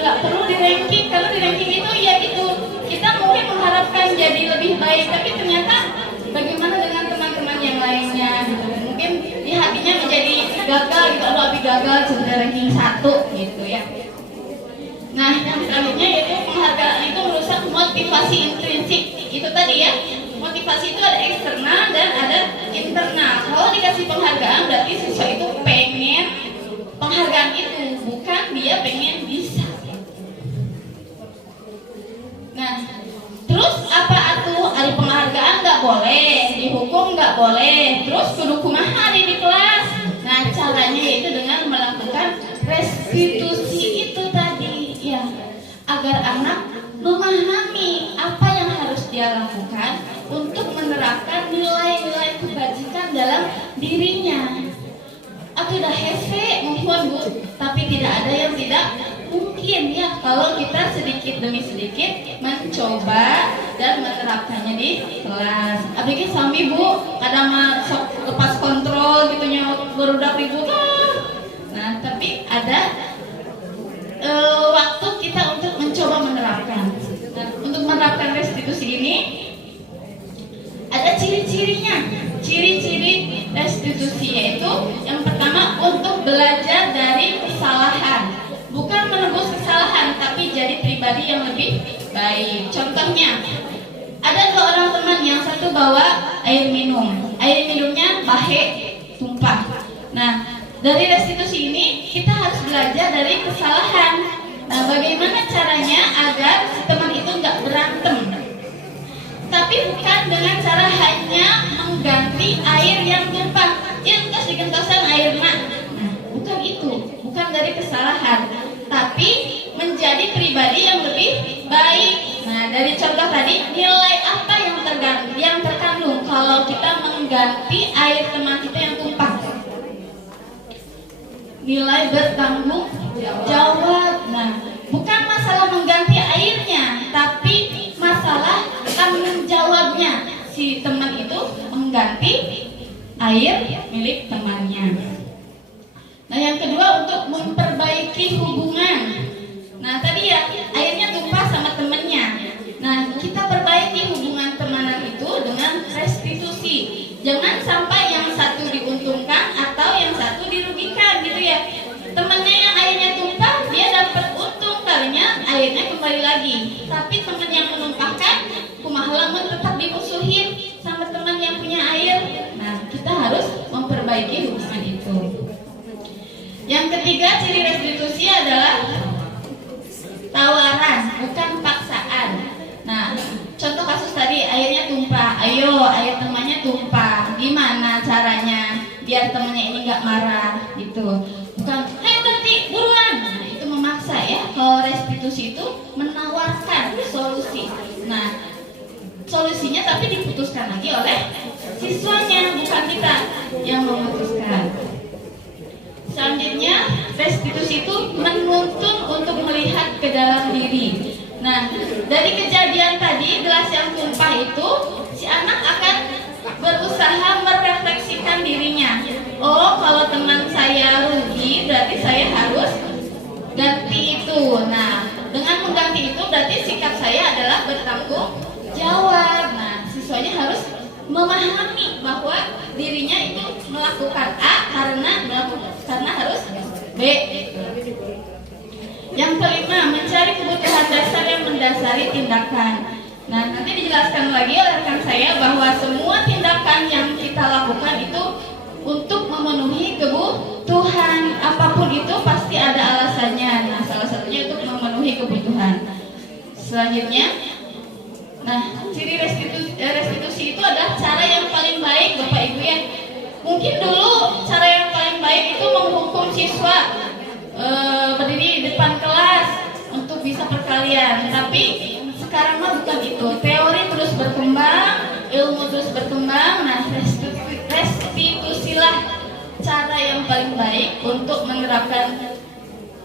nggak perlu di ranking, karena di ranking itu ya itu kita mungkin mengharapkan jadi lebih baik, tapi ternyata bagaimana dengan teman-teman yang lainnya gitu. Mungkin di hatinya menjadi gagal gitu, lebih gagal sudah ranking 1 gitu ya. Nah, yang selanjutnya yaitu penghargaan itu merusak motivasi intrinsik. Itu tadi ya, motivasi itu ada eksternal dan ada internal. Kalau dikasih penghargaan berarti siswa itu pengen penghargaan itu, bukan dia pengen bisa. Nah, terus apa atuh hari penghargaan nggak boleh, dihukum nggak boleh, terus kudu kumaha di kelas. Nah, caranya yaitu dengan melakukan restitusi itu tadi ya, agar anak memahami apa yang harus dia lakukan untuk menerapkan nilai-nilai kebajikan dalam dirinya. Aku udah hese mohon Bu, tapi tidak ada yang tidak mungkin ya kalau kita sedikit demi sedikit mencoba dan menerapkannya di kelas. Apalagi suami Bu, kadang mah sok lepas kontrol gitu nya berudak ribut. Nah, tapi ada waktu kita untuk mencoba menerapkan. Nah, untuk menerapkan restitusi ini ada ciri-cirinya. Ciri-ciri restitusi yaitu yang pertama untuk belajar dari kesalahan, bukan menebus kesalahan tapi jadi pribadi yang lebih baik. Contohnya, ada 2 orang teman, yang satu bawa air minumnya bahe tumpah. Nah, dari restitusi ini kita harus belajar dari kesalahan. Nah, bagaimana caranya agar si teman itu nggak berantem? Tapi bukan dengan cara hanya mengganti air yang tumpah. Terus digentosan air mak. Nah, bukan itu, bukan dari kesalahan, tapi menjadi pribadi yang lebih baik. Nah, dari contoh tadi, nilai apa yang terkandung kalau kita mengganti air teman kita yang tumpah? Nilai bertanggung jawab. Nah, bukan masalah mengganti airnya, tapi masalah tanggung jawabnya. Si teman itu mengganti air milik temannya. Nah, yang kedua untuk memperbaiki hubungan. Nah, tadi ya airnya tumpah sama temannya. Nah, kita perbaiki hubungan temanan itu dengan restitusi. Jangan sampai yang satu diuntungkan atau yang satu dirugikan gitu ya. Temannya yang airnya tumpah dia dapat untung karena airnya kembali lagi. Tapi teman yang menumpahkan kumaha lamun tetap dimusuhin sama teman yang punya air. Nah, kita harus memperbaiki hubungan itu. Yang ketiga ciri restitusi adalah tawaran, bukan paksaan. Nah, contoh kasus tadi airnya tumpah, ayo air temannya tumpah, gimana caranya biar temannya ini nggak marah gitu? Bukan, menawarkan solusi. Nah, solusinya tapi diputuskan lagi oleh siswanya, bukan kita yang memutuskan. Selanjutnya, restitusi itu menuntun untuk melihat ke dalam diri. Nah, dari kejadian tadi, gelas yang tumpah itu, si anak akan berusaha merefleksikan dirinya. Oh, kalau teman saya rugi, berarti saya harus ganti itu. Nah, dengan mengganti itu berarti sikap saya adalah bertanggung jawab. Nah, siswanya harus memahami bahwa dirinya itu melakukan A karena harus B. Yang kelima, mencari kebutuhan dasar yang mendasari tindakan. Nah, nanti dijelaskan lagi oleh rekan saya bahwa semua tindakan yang kita lakukan itu untuk memenuhi kebutuhan. Apapun itu pasti ada alasannya. Nah, salah satunya untuk memenuhi kebutuhan. Selanjutnya, nah, ciri restitusi itu adalah cara yang paling baik, Bapak Ibu ya. Mungkin dulu cara yang paling baik itu menghukum siswa berdiri di depan kelas untuk bisa perkalian. Tapi sekarang mah bukan itu. Teori terus berkembang, ilmu terus berkembang. Nah, restitusilah cara yang paling baik untuk menerapkan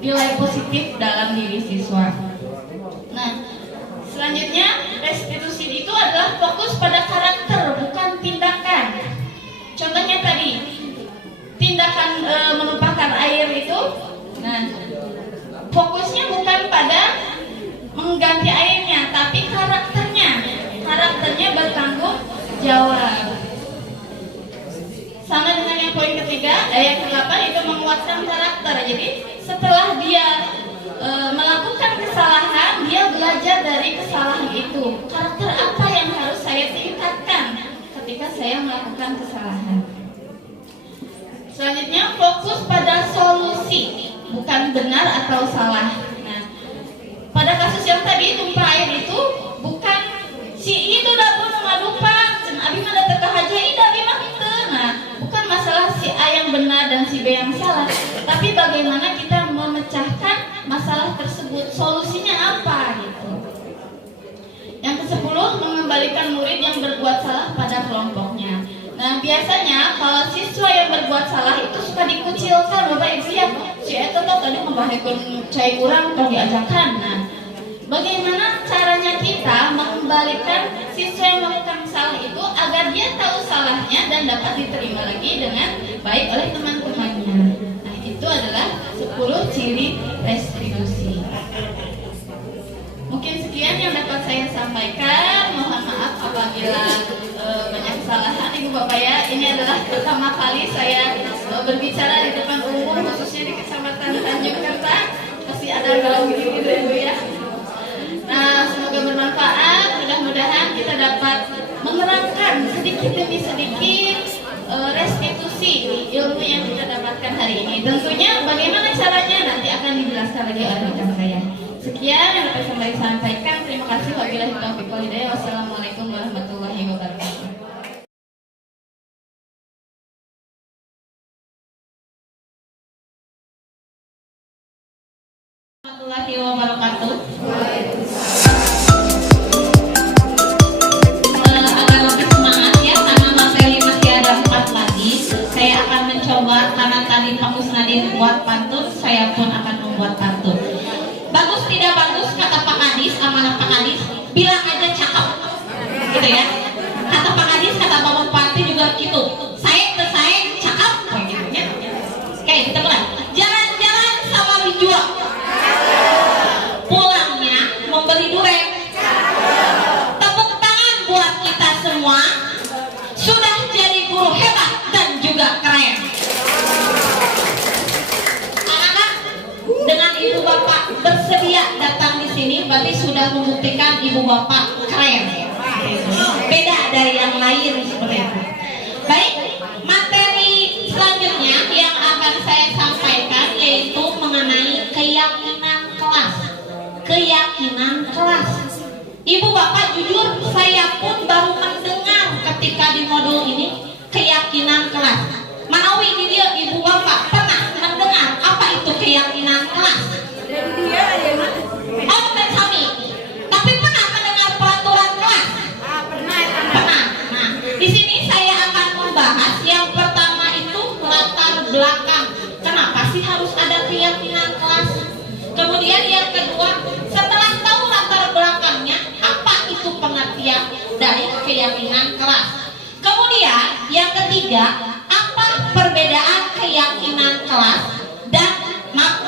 nilai positif dalam diri siswa. Nah, selanjutnya, restitusi itu adalah fokus pada karakter, bukan tindakan. Contohnya tadi, tindakan menumpahkan air itu, nah, fokusnya bukan pada mengganti airnya, tapi karakternya. Karakternya bertanggung jawab. Sama dengan yang poin ketiga, yang ke-8 itu menguatkan karakter. Jadi setelah dia melakukan kesalahan, dia belajar dari kesalahan itu. Karakter apa yang harus saya tingkatkan ketika saya melakukan kesalahan. Selanjutnya, fokus pada solusi, bukan benar atau salah. Nah, pada kasus yang tadi tumpah air itu bukan si itu dah pun mengadu pak, dan abi mana teka haja ida abi mah henteu. Nah, bukan masalah si A yang benar dan si B yang salah, tapi bagaimana kita memecahkan masalah tersebut, solusinya apa gitu. Yang ke-10, mengembalikan murid yang berbuat salah pada kelompoknya. Nah, biasanya kalau siswa yang berbuat salah itu suka dikucilkan, Bapak Ibu ya. Si eta tadi membahayakan cai kurang atau diajakan. Nah, bagaimana caranya kita mengembalikan siswa yang melakukan salah itu agar dia tahu salahnya dan dapat diterima lagi dengan baik oleh teman-temannya. Nah, itu adalah 10 ciri restitusi. Mungkin sekian yang dapat saya sampaikan. Mohon maaf apabila banyak kesalahan Ibu Bapak ya. Ini adalah pertama kali saya berbicara di depan umum, khususnya di Kecamatan Tanjung Kerta. Masih ada galau gitu Ibu ya. Nah, semoga bermanfaat. Mudah-mudahan kita dapat menerapkan sedikit demi sedikit restitusi ilmu yang kita dapatkan hari ini. Tentunya bagaimana caranya nanti akan dijelaskan lagi oleh rekan saya. Sekian yang dapat saya sampaikan. Terima kasih. Wabillahi taufiq wal hidayah. Wassalamualaikum warahmatullahi wabarakatuh. Warahmatullahi wabarakatuh. Agar lebih semangat ya, karena materi masih ada 4 lagi. Saya akan mencoba, karena tadi Pak Kusnadi buat pantun, saya pun akan membuat pantun. Bagus tidak bagus kata Pak Kadis, amanah Pak Kadis, bilang aja cakep, gitu ya. Kata Pak Kadis, kata Pak Bupati juga gitu. Saya cakep, gitu ya. Oke, kita mulai. Jalan-jalan sama dijual. Pulangnya membeli duren. Tepuk tangan buat kita semua. Sudah jadi guru hebat dan juga keren. Anak-anak, dengan ibu bapak bersedia datang di sini, berarti sudah membuktikan ibu bapak keren. Beda dari yang lain seperti itu. Baik, materi selanjutnya yang akan saya sampaikan yaitu mengenai keyakinan kelas. Keyakinan kelas. Ibu bapak jujur saya pun baru mendengar ketika di modul ini keyakinan kelas. Manawi ini dia ibu bapak pernah mendengar apa itu keyakinan kelas? Oh, saja apa perbedaan keyakinan kelas dan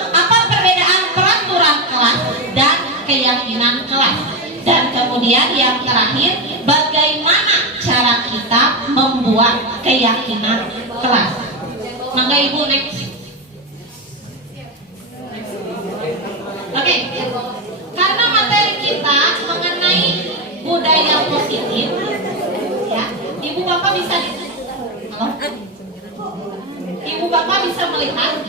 apa perbedaan peraturan kelas dan keyakinan kelas. Dan kemudian yang terakhir, bagaimana cara kita membuat keyakinan kelas. Mangga Ibu next. Oke, karena materi kita mengenai budaya positif, ya, Ibu Bapak bisa halo? Ibu Bapak bisa melihat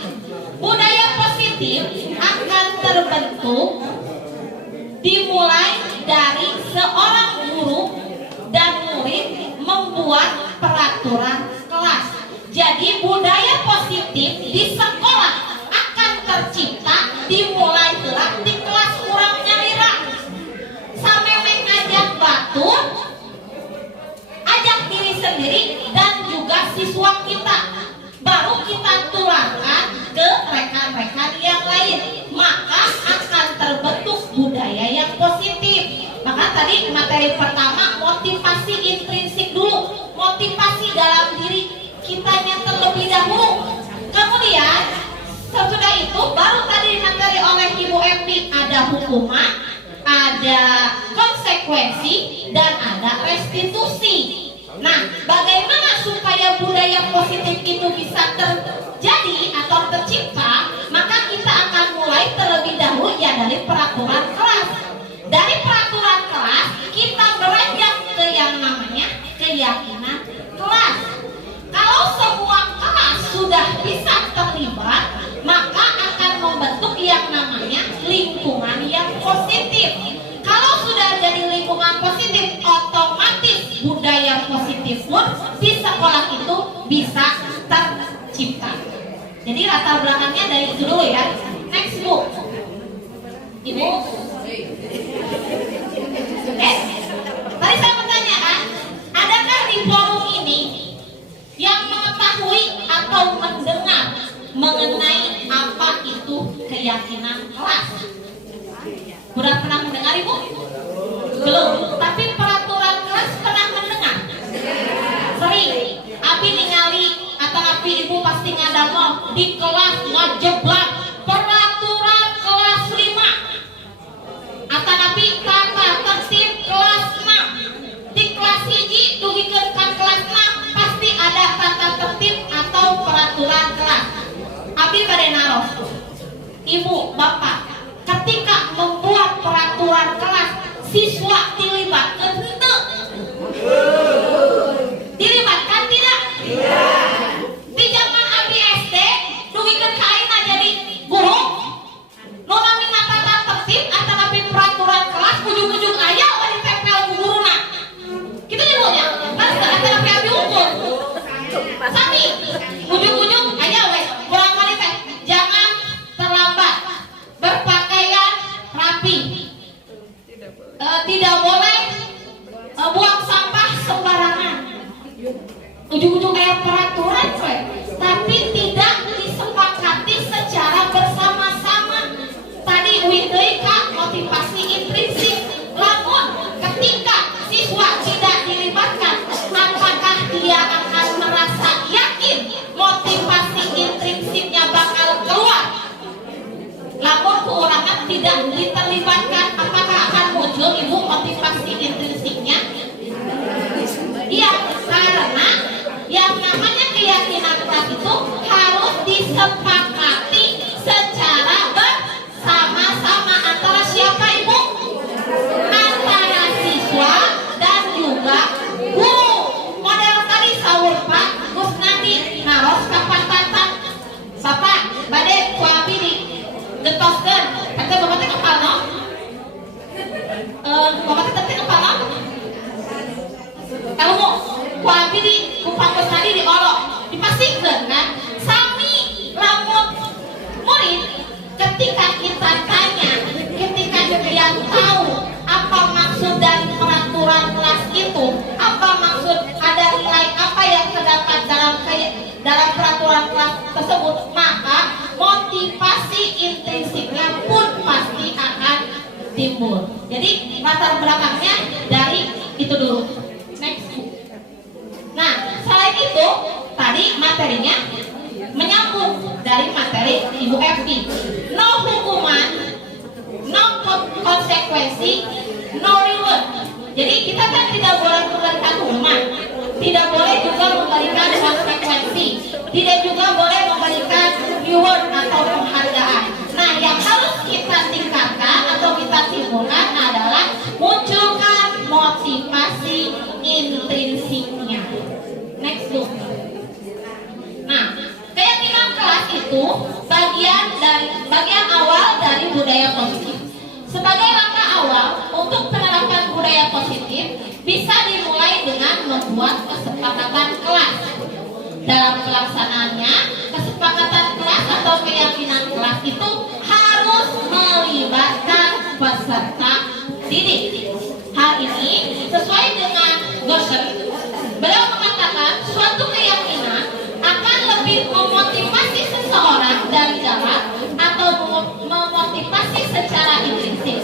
budaya positif akan terbentuk dimulai dari seorang guru dan murid membuat peraturan kelas. Jadi budaya positif di sekolah akan tercipta dimulai di kelas kurang nyalira. Sampai ngajak batur, ajak diri sendiri dan juga siswa kita. Baru kita tularkan ke rekan-rekan yang lain. Maka akan terbentuk budaya yang positif. Maka tadi materi pertama motivasi intrinsik dulu. Motivasi dalam diri kitanya terlebih dahulu. Kemudian sesudah itu baru tadi materi oleh Ibu Epi ada hukuman, ada konsekuensi, dan ada restitusi. Nah, bagaimana supaya budaya positif itu bisa terjadi atau tercipta? Maka kita akan mulai terlebih dahulu ya dari peraturan kelas. Dari peraturan kelas kita beranjak ke yang namanya keyakinan kelas. Kalau semua kelas sudah bisa terlibat, maka akan membentuk yang namanya lingkungan yang positif. Kalau sudah jadi lingkungan positif, otomatis budaya positif pun di sekolah itu bisa tercipta. Jadi latar belakangnya dari itu dulu ya. Next Bu. Ibu. Tadi saya bertanya adakah di forum ini yang mengetahui atau mendengar mengenai apa itu keyakinan kelas? Sudah pernah mendengar Ibu? Belum. Tapi peraturan kelas pernah mendengar? Sering. Abi ningali atau Abi Ibu pasti ngadamel di kelas ngajeblak peraturan kelas 5. Atau Abi tata tertib kelas 6. Di kelas 1 dugikeun ka kelas 6 pasti ada tata tertib atau peraturan kelas. Abi bade naros. Ibu, Bapak, ketika membuat peraturan kelas, siswa dilibatkan henteu? Dilibatkan tidak? Di zaman Abi SD, dugikeun ka ayeuna jadi guru, nu namina tata tertib atau napi peraturan kelas, ujung-ujung aya we ditempel ku guruna. Kitu nya Bu nya. Kan eta napi Abi ukur. Sami, ujung-ujung aya we urang kali teh jangan terlambat, berpakaian rapi, tidak boleh buang sampah sembarangan. Ujung-ujung kayak peraturan we, tapi tidak disepakati secara bersama-sama. Tadi deui ka motivasi intrinsik. Lamun ketika siswa tidak dilibatkan, apakah dia akan merasa yakin motivasi intrinsiknya bakal keluar? Lamun keurangan tidak diterlibatkan, apakah akan muncul Ibu motivasi intrinsiknya? Iya, karena yang namanya keyakinan kelas itu harus disepakati secara bersama-sama antara siapa Ibu? Antara siswa dan juga guru. Model tadi sahur Pak Gus Nadi naros kapan tatan. Bapak, bade ku abi di getoskeun. Eta Bapak teh kepal no? Bapak teh kepal no? Kalau mau ku abi di ku Pak Gus Nadi diolok, dipasikeun kan? Sami lamun murid ketika kita tanya, ketika dia tahu apa maksud dan peraturan kelas itu, apa maksud ada nilai apa yang terdapat dalam peraturan kelas tersebut, maka motivasi intrinsiknya pun pasti akan timbul. Jadi latar belakangnya dari itu dulu. Next. Nah, selain itu Tadi materinya menyambung dari materi Ibu Evi. No hukuman, no konsekuensi, no reward. Jadi kita kan tidak boleh memberikan hukuman, tidak boleh juga memberikan konsekuensi, tidak juga boleh memberikan reward atau penghargaan. Nah, yang harus kita tingkatkan atau kita timbulkan adalah munculkan motivasi intrinsiknya. Next book. Nah, keyakinan kelas itu bagian awal dari budaya positif. Sebagai langkah awal untuk penerapan budaya positif bisa dimulai dengan membuat kesepakatan kelas. Dalam pelaksanaannya, kesepakatan kelas atau keyakinan kelas itu harus melibatkan peserta didik. Hal ini sesuai dengan Goshen. Beliau mengatakan suatu keyakinan akan lebih memotivasi seseorang dari dalam atau memotivasi secara intrinsik.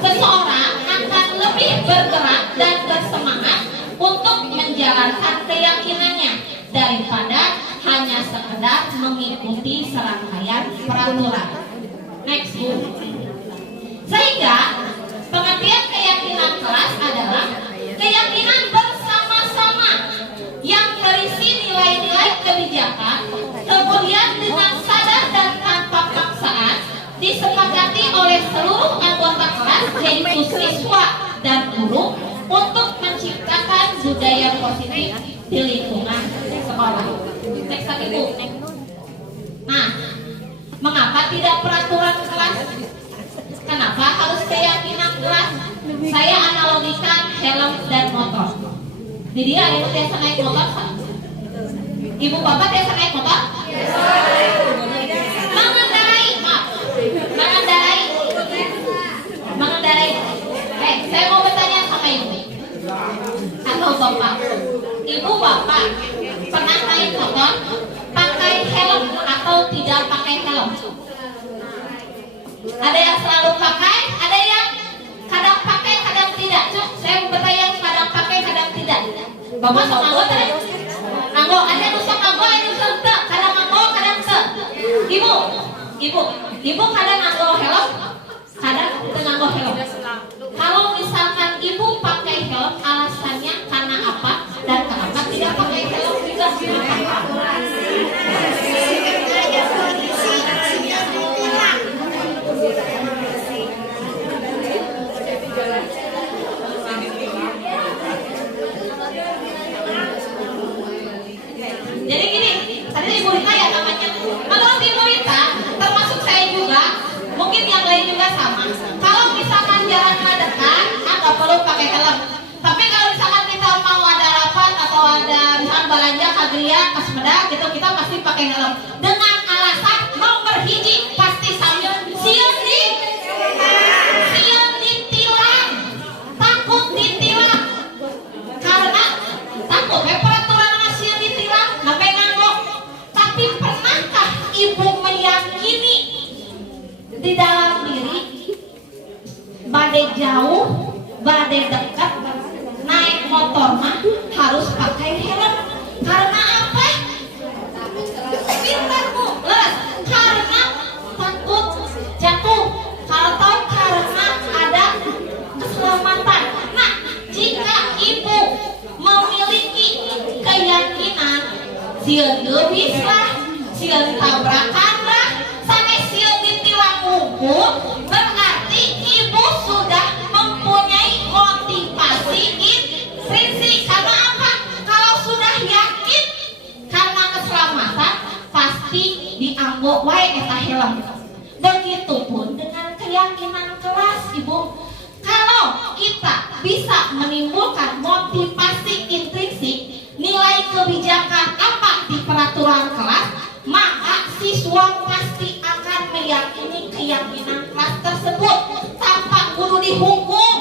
Seseorang akan lebih bergerak dan bersemangat untuk menjalankan keyakinannya daripada hanya sekedar mengikuti serangkaian peraturan. Next book. Sehingga pengertian keyakinan kelas adalah keyakinan bersama-sama yang berisi nilai-nilai kebijakan, kemudian dengan sadar dan tanpa paksaan disepakati oleh seluruh anggota kelas, yaitu siswa dan guru, untuk menciptakan budaya positif di lingkungan sekolah. Next lagi Bu. Nah, mengapa tidak peraturan kelas? Kenapa harus keyakinan kelas? Saya analogikan helm dan motor. Di dia ibu biasa naik motor, ibu bapak biasa naik motor? Mengendarai. Saya mau bertanya sama ibu atau bapak. Ibu bapak pernah naik motor pakai helm atau tidak pakai helm? Ada yang selalu pakai, ada yang kadang pakai, kadang tidak. Cuk, saya mau bertanya yang kadang pakai, kadang tidak. Bapak sok nganggo tadi? Nganggo, ada yang sok nganggo, ada yang sok teu. Kadang nganggo, kadang teu. Ibu kadang nganggo helm, kadang teu nganggo helm. Kalau misalkan ibu pakai helm, alasannya karena apa? Dan kenapa tidak pakai helm juga? Jadi gini, tadi Ibu Rita ya namanya. Menurut Ibu Rita, termasuk saya juga, mungkin yang lain juga sama. Kalau misalkan jalannya dekat, nggak perlu pakai helm. Tapi kalau misalkan kita mau ada rapat atau ada misalkan belanja Kadria, Kasmeda gitu, kita pasti pakai helm. Dengan alasan nomor hiji pasti sambil siap ditilang, takut ditilang. Karena takut peraturan masih ditilang, sampai nganggo. Tapi pernahkah ibu meyakini di dalam diri badai jauh, badai dekat, naik motor mah harus pakai helm? Karena apa? Pintar Bu, karena takut jatuh, atau karena ada keselamatan. Nah, jika ibu memiliki keyakinan sieun leuwih lah, sieun tabrakan lah, sampai sieun ditilang hukum, berarti ibu sudah mempunyai motivasi intrinsik. Karena apa? Kalau sudah yakin karena keselamatan, pasti dianggo wae eta helm. Begitupun dengan keyakinan kelas, Ibu. Kalau kita bisa menimbulkan motivasi intrinsik, nilai kebijakan apa di peraturan kelas, maka siswa pasti akan meyakini keyakinan kelas tersebut tanpa kudu dihukum,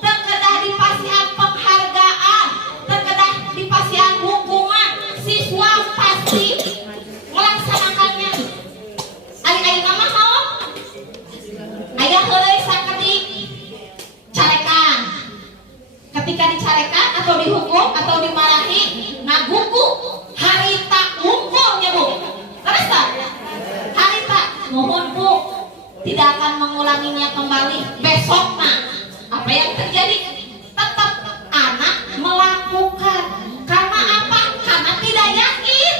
terkedah dipasihan penghargaan, terkedah dipasihan hukuman. Siswa pasti melaksanakannya. Ai mama mau? Aya heuleuy sakeutik carekan. Ketika dicarekan atau dihukum atau dimarahi, ngagugu harita tidak akan mengulanginya kembali besok. Nah, apa yang terjadi? Tetap anak melakukan. Karena apa? Karena tidak yakin.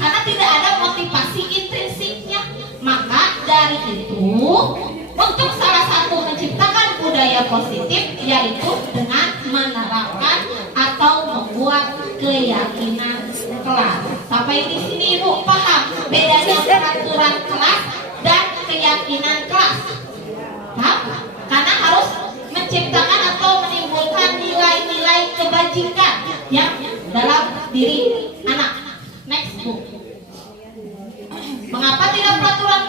Karena tidak ada motivasi intrinsiknya. Maka dari itu, untuk salah satu menciptakan budaya positif yaitu dengan menerapkan atau membuat keyakinan kelas. Sampai di sini Ibu paham bedanya peraturan kelas dan keyakinan kelas? Paham? Karena harus menciptakan atau menimbulkan nilai-nilai kebajikan yang dalam diri anak. Next Bu. Mengapa tidak peraturan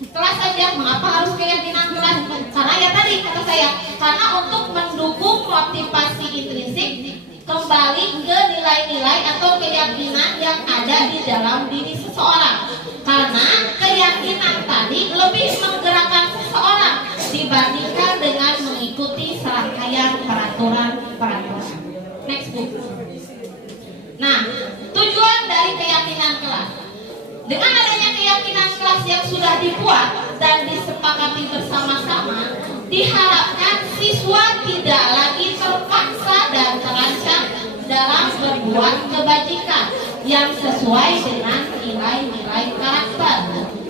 kelas saja? Mengapa harus keyakinan kelas? Karena ya tadi kata saya, karena untuk mendukung motivasi intrinsik kembali ke nilai-nilai atau keyakinan yang ada di dalam diri seseorang. Karena keyakinan tadi lebih menggerakkan seseorang dibandingkan dengan mengikuti serangkaian peraturan-peraturan. Next Bu. Nah, tujuan dari keyakinan kelas. Dengan adanya keyakinan kelas yang sudah dibuat dan disepakati bersama-sama, diharapkan siswa tidak lagi terpaksa dan terancam dalam berbuat kebajikan yang sesuai dengan nilai-nilai karakter.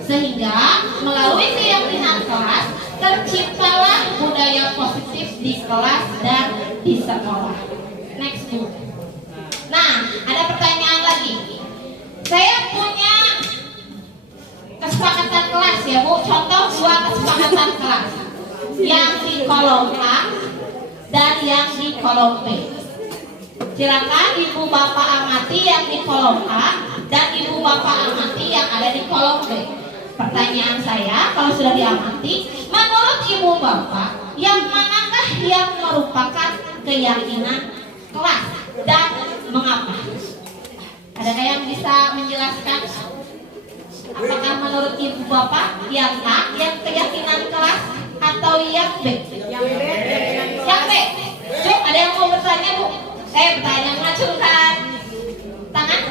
Sehingga melalui keyakinan kelas terciptalah budaya positif di kelas dan di sekolah. Next Bu. Nah, ada pertanyaan lagi. Saya punya kesepakatan kelas ya Bu. Contoh 2 kesepakatan kelas, yang di kolom A dan yang di kolom B. Silakan Ibu Bapak amati yang di kolom A dan Ibu Bapak amati yang ada di kolom B. Pertanyaan saya, kalau sudah diamati, menurut Ibu Bapak, yang manakah yang merupakan keyakinan kelas dan mengapa? Adakah yang bisa menjelaskan? Apakah menurut Ibu Bapak yang A, yang keyakinan kelas, atau yang B? Yang B. Cuk, ada yang mau bertanya Bu? Bertanya, mengacungkan tangan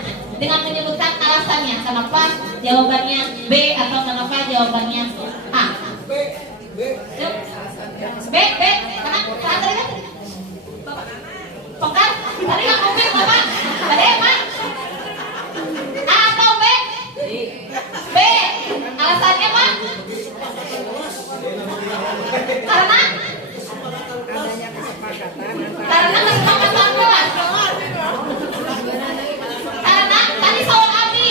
dengan menyebutkan alasannya. Kenapa jawabannya B atau kenapa jawabannya A? Cuk. B. Kenapa? Tadi kan? Pekar? Tadi nggak komplit Bapak? Tadi apa? A atau B? B. Alasannya Pak? Karena kesepakatan kelas. Karena tadi soal Abi,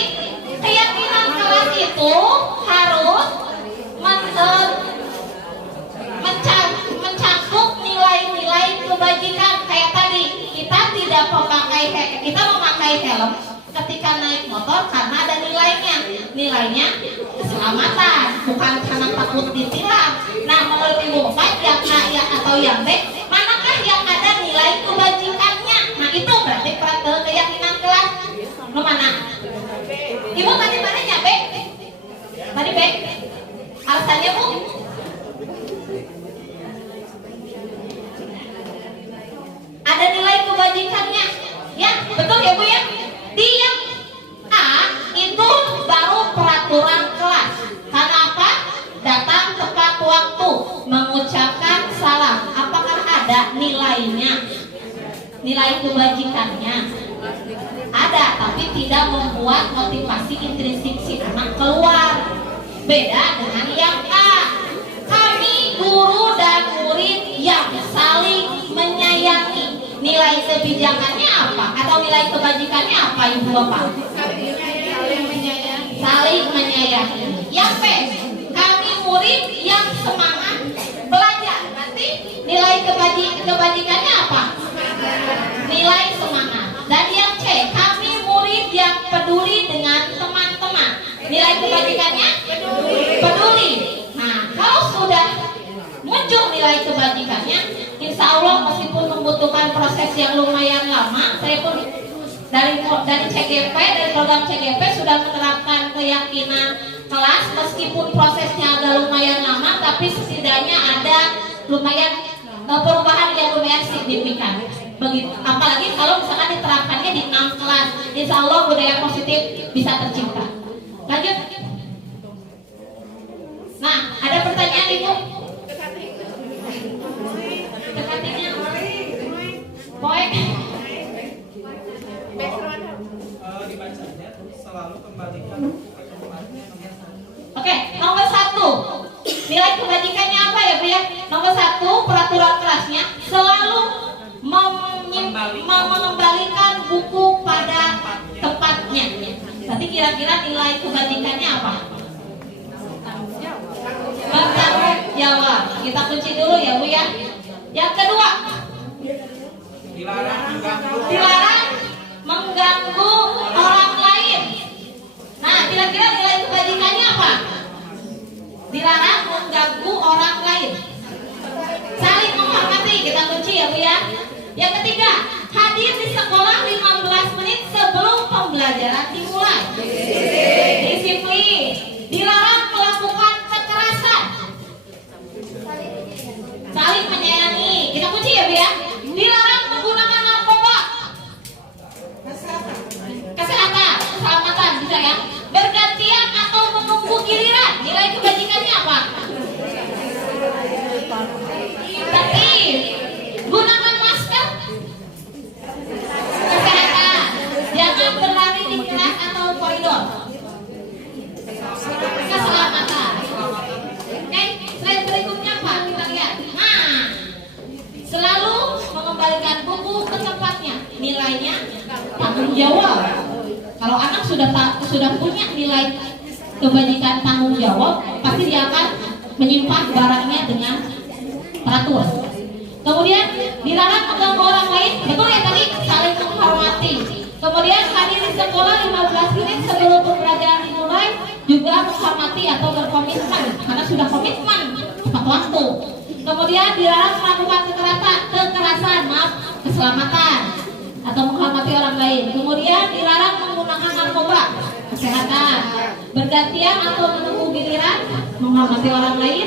keyakinan kelas itu harus mencakup nilai-nilai kebajikan. Kayak tadi, kita memakai helm ketika naik motor karena ada nilainya keselamatan, bukan karena takut ditilang. Nah, menurut Ibu Bapak yang A ya atau yang B, manakah yang ada nilai kebajikannya? Nah, itu berarti keyakinan kelas. Lu mana? Ibu tadi mananya B? Tadi B. Alasannya Bu? Ada nilai kebajikannya. Ya, betul ya Bu ya? Di yang A itu baru peraturan kelas. Karena apa? Datang tepat waktu, mengucapkan salam. Apakah ada nilainya? Nilai kebajikannya? Ada, tapi tidak membuat motivasi intrinsik si anak keluar. Beda dengan yang A. Kami guru dan murid yang saling menyayangi. Nilai kebijakannya apa? Atau nilai kebajikannya apa Ibu Bapak? Saling menyayangi. Yang B, kami murid yang semangat belajar. Berarti nilai kebajikannya apa? Nilai semangat. Dan yang C, kami murid yang peduli dengan teman-teman. Nilai kebajikannya? Peduli. Nah, kalau sudah muncul nilai kebajikannya, insya Allah meskipun membutuhkan proses yang lumayan lama, saya pun dari CGP, dari program CGP sudah menerapkan keyakinan kelas, meskipun prosesnya agak lumayan lama, tapi setidaknya ada lumayan perubahan yang lumayan signifikan. Begitu, apalagi kalau misalkan diterapkannya di 6 kelas, insya Allah budaya positif bisa tercipta. Lanjut. Bu ya. Nomor 1, peraturan kelasnya selalu mengembalikan buku pada tempatnya. Berarti kira-kira nilai kebajikannya apa? Bertanggung jawab. Kita kunci dulu ya Bu ya. Yang kedua, dilarang mengganggu orang lain. Nah, kira-kira nilai kebajikannya apa? Dilarang mengganggu orang lain. Saling menghormati, kita kunci ya Bu ya. Yang ketiga, hadir di sekolah 15 menit sebelum pembelajaran dimulai. Disiplin. Dilarang melakukan kekerasan. Saling menyayangi, kita kunci ya Bu ya. Dilarang menggunakan narkoba. Kesehatan, keselamatan bisa ya. Bergantian atau menunggu giliran. Nilai kebajikannya apa? Tertib. Gunakan masker. Kesehatan. Jangan berlari di kelas atau koridor. Keselamatan. Oke, slide berikutnya Pak, kita lihat. Nah, selalu mengembalikan buku ke tempatnya. Nilainya tanggung jawab. Kalau anak sudah punya nilai kebajikan tanggung jawab, pasti dia akan menyimpan barangnya dengan teratur. Kemudian dilarang mengganggu orang lain, betul ya tadi, saling menghormati. Kemudian hadir di sekolah 15 menit sebelum pembelajaran dimulai, juga menghormati atau berkomitmen, karena sudah komitmen tepat waktu. Kemudian dilarang melakukan kekerasan, keselamatan atau menghormati orang lain. Kemudian dilarang menggunakan narkoba, kesehatan. Bergantian atau menunggu giliran, menghormati orang lain,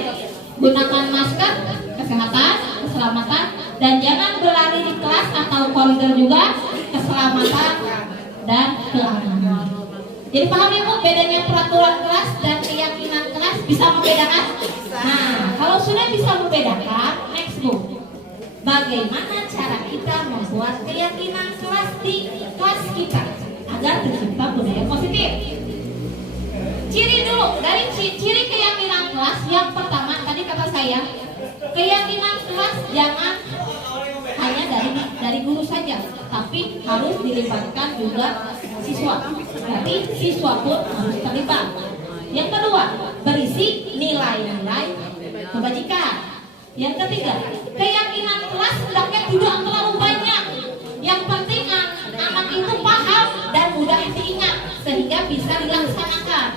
gunakan masker, kesehatan, keselamatan, dan jangan berlari di kelas atau koridor juga, keselamatan dan keamanan. Jadi paham ya Bu, bedanya peraturan kelas dan keyakinan kelas, bisa membedakan? Nah, kalau sudah bisa membedakan, next Bu, bagaimana cara kita membuat keyakinan kelas di kelas kita agar tercipta budaya positif? Ciri dulu, dari ciri keyakinan kelas, yang pertama tadi kata saya, keyakinan kelas jangan hanya dari guru saja, tapi harus dilibatkan juga siswa. Berarti siswa pun harus terlibat. Yang kedua, berisi nilai-nilai kebajikan. Yang ketiga, keyakinan kelas hendaknya tidak terlalu banyak. Yang penting anak itu paham dan mudah diingat sehingga bisa dilaksanakan.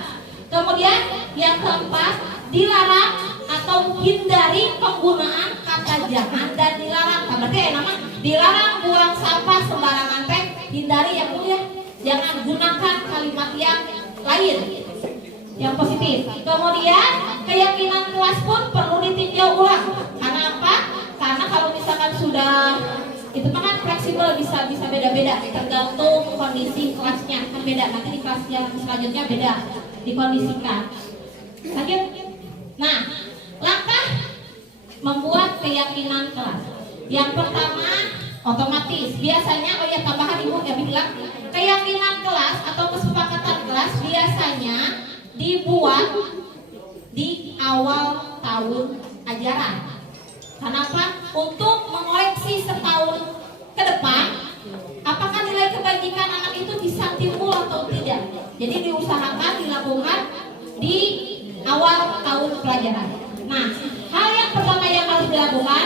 Kemudian yang keempat, dilarang atau hindari penggunaan kata jangan dan dilarang. Berarti nama dilarang buang sampah sembarangan teh, hindari yang mulia. Jangan gunakan kalimat yang lain yang positif. Kemudian keyakinan kelas pun perlu ditinjau ulang. Karena apa? Karena kalau misalkan sudah itu kan fleksibel, bisa beda-beda tergantung kondisi kelasnya, kan beda. Nanti di kelas yang selanjutnya beda dikondisikan. Lanjut. Nah, langkah membuat keyakinan kelas. Yang pertama, otomatis biasanya tambahan Ibu ya bilang, keyakinan kelas atau kesepakatan kelas biasanya dibuat di awal tahun ajaran. Kenapa? Untuk mengoreksi setahun ke depan apakah nilai kebajikan anak itu bisa timbul atau tidak. Jadi diusahakan dilakukan di awal tahun pelajaran. Nah, hal yang pertama yang harus dilakukan,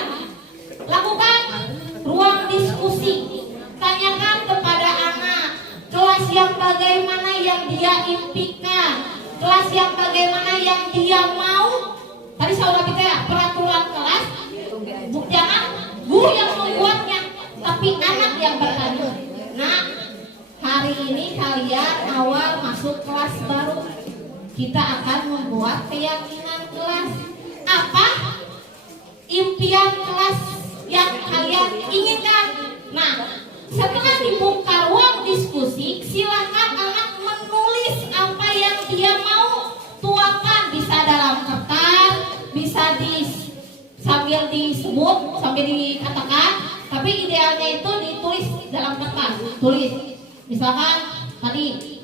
lakukan ruang diskusi. Tanyakan kepada anak kelas yang bagaimana yang dia impikan, kelas yang bagaimana yang dia mau. Tadi saya udah bilang ya, peraturan kelas jangan guru yang membuatnya, tapi anak yang bertanya. Nah, hari ini kalian awal masuk kelas baru, kita akan membuat keyakinan kelas. Apa impian kelas yang kalian inginkan? Nah, setelah dibuka ruang diskusi, silakan anak menulis apa yang dia mau. Tuangkan, bisa dalam kertas, bisa sambil disebut, sambil dikatakan, tapi idealnya itu ditulis dalam kertas. Tulis, misalkan tadi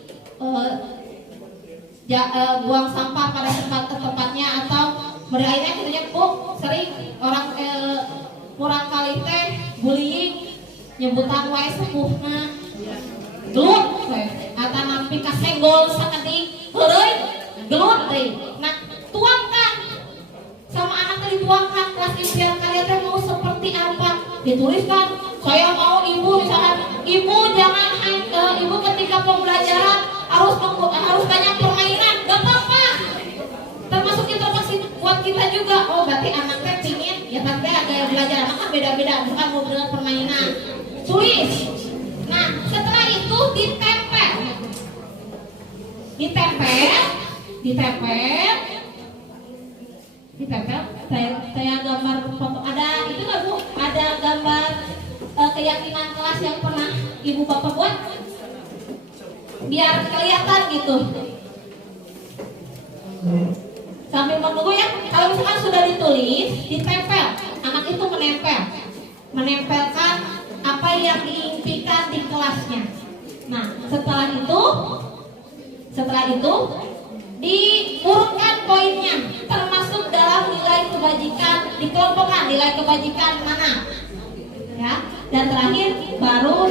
buang sampah pada tempatnya atau berairnya, kita Bu sering orang kurang kali teh bullying nyebutan wae sepuhna gelut atau nampi kasenggol sakedik heureui gelut teh. Nah tuangkan sama anak tadi, tuangkan kelas impian kalian teh mau seperti apa, dituliskan. Saya mau ibu, misalkan ibu jangan ibu ketika pembelajaran harus banyak permainan, gak apa-apa, termasuk interaksi buat kita juga. Oh berarti anak teh pingin ya tante gaya belajar anak kan beda-beda, bukan mau dengan permainan, tulis. Nah setelah itu ditempel saya gambar foto, ada itu nggak Bu, ada gambar keyakinan kelas yang pernah ibu bapak buat biar kelihatan gitu. Sambil menunggu ya, kalau misalkan sudah ditulis, ditempel, anak itu menempelkan apa yang diimpikan di kelasnya. Nah setelah itu diurutkan poinnya, termasuk dalam nilai kebajikan, dikelompokkan nilai kebajikan mana, ya. Dan terakhir baru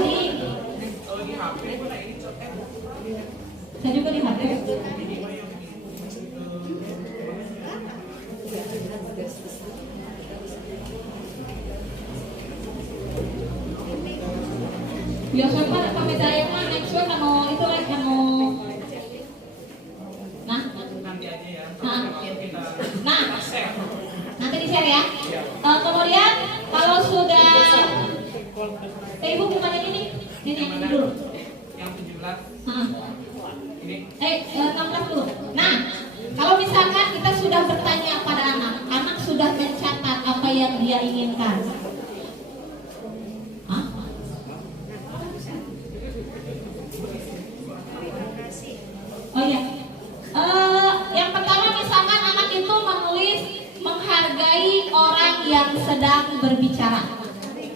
saya juga di HP. Biasanya pada kami daya mah next week itu nanti di share ya. Kemudian kalau sudah ibu gimana ini dulu yang 17 ini 16 dulu. Nah kalau misalkan kita sudah bertanya pada anak sudah mencatat apa yang dia inginkan. Oh iya. Yang pertama misalkan anak itu menulis menghargai orang yang sedang berbicara.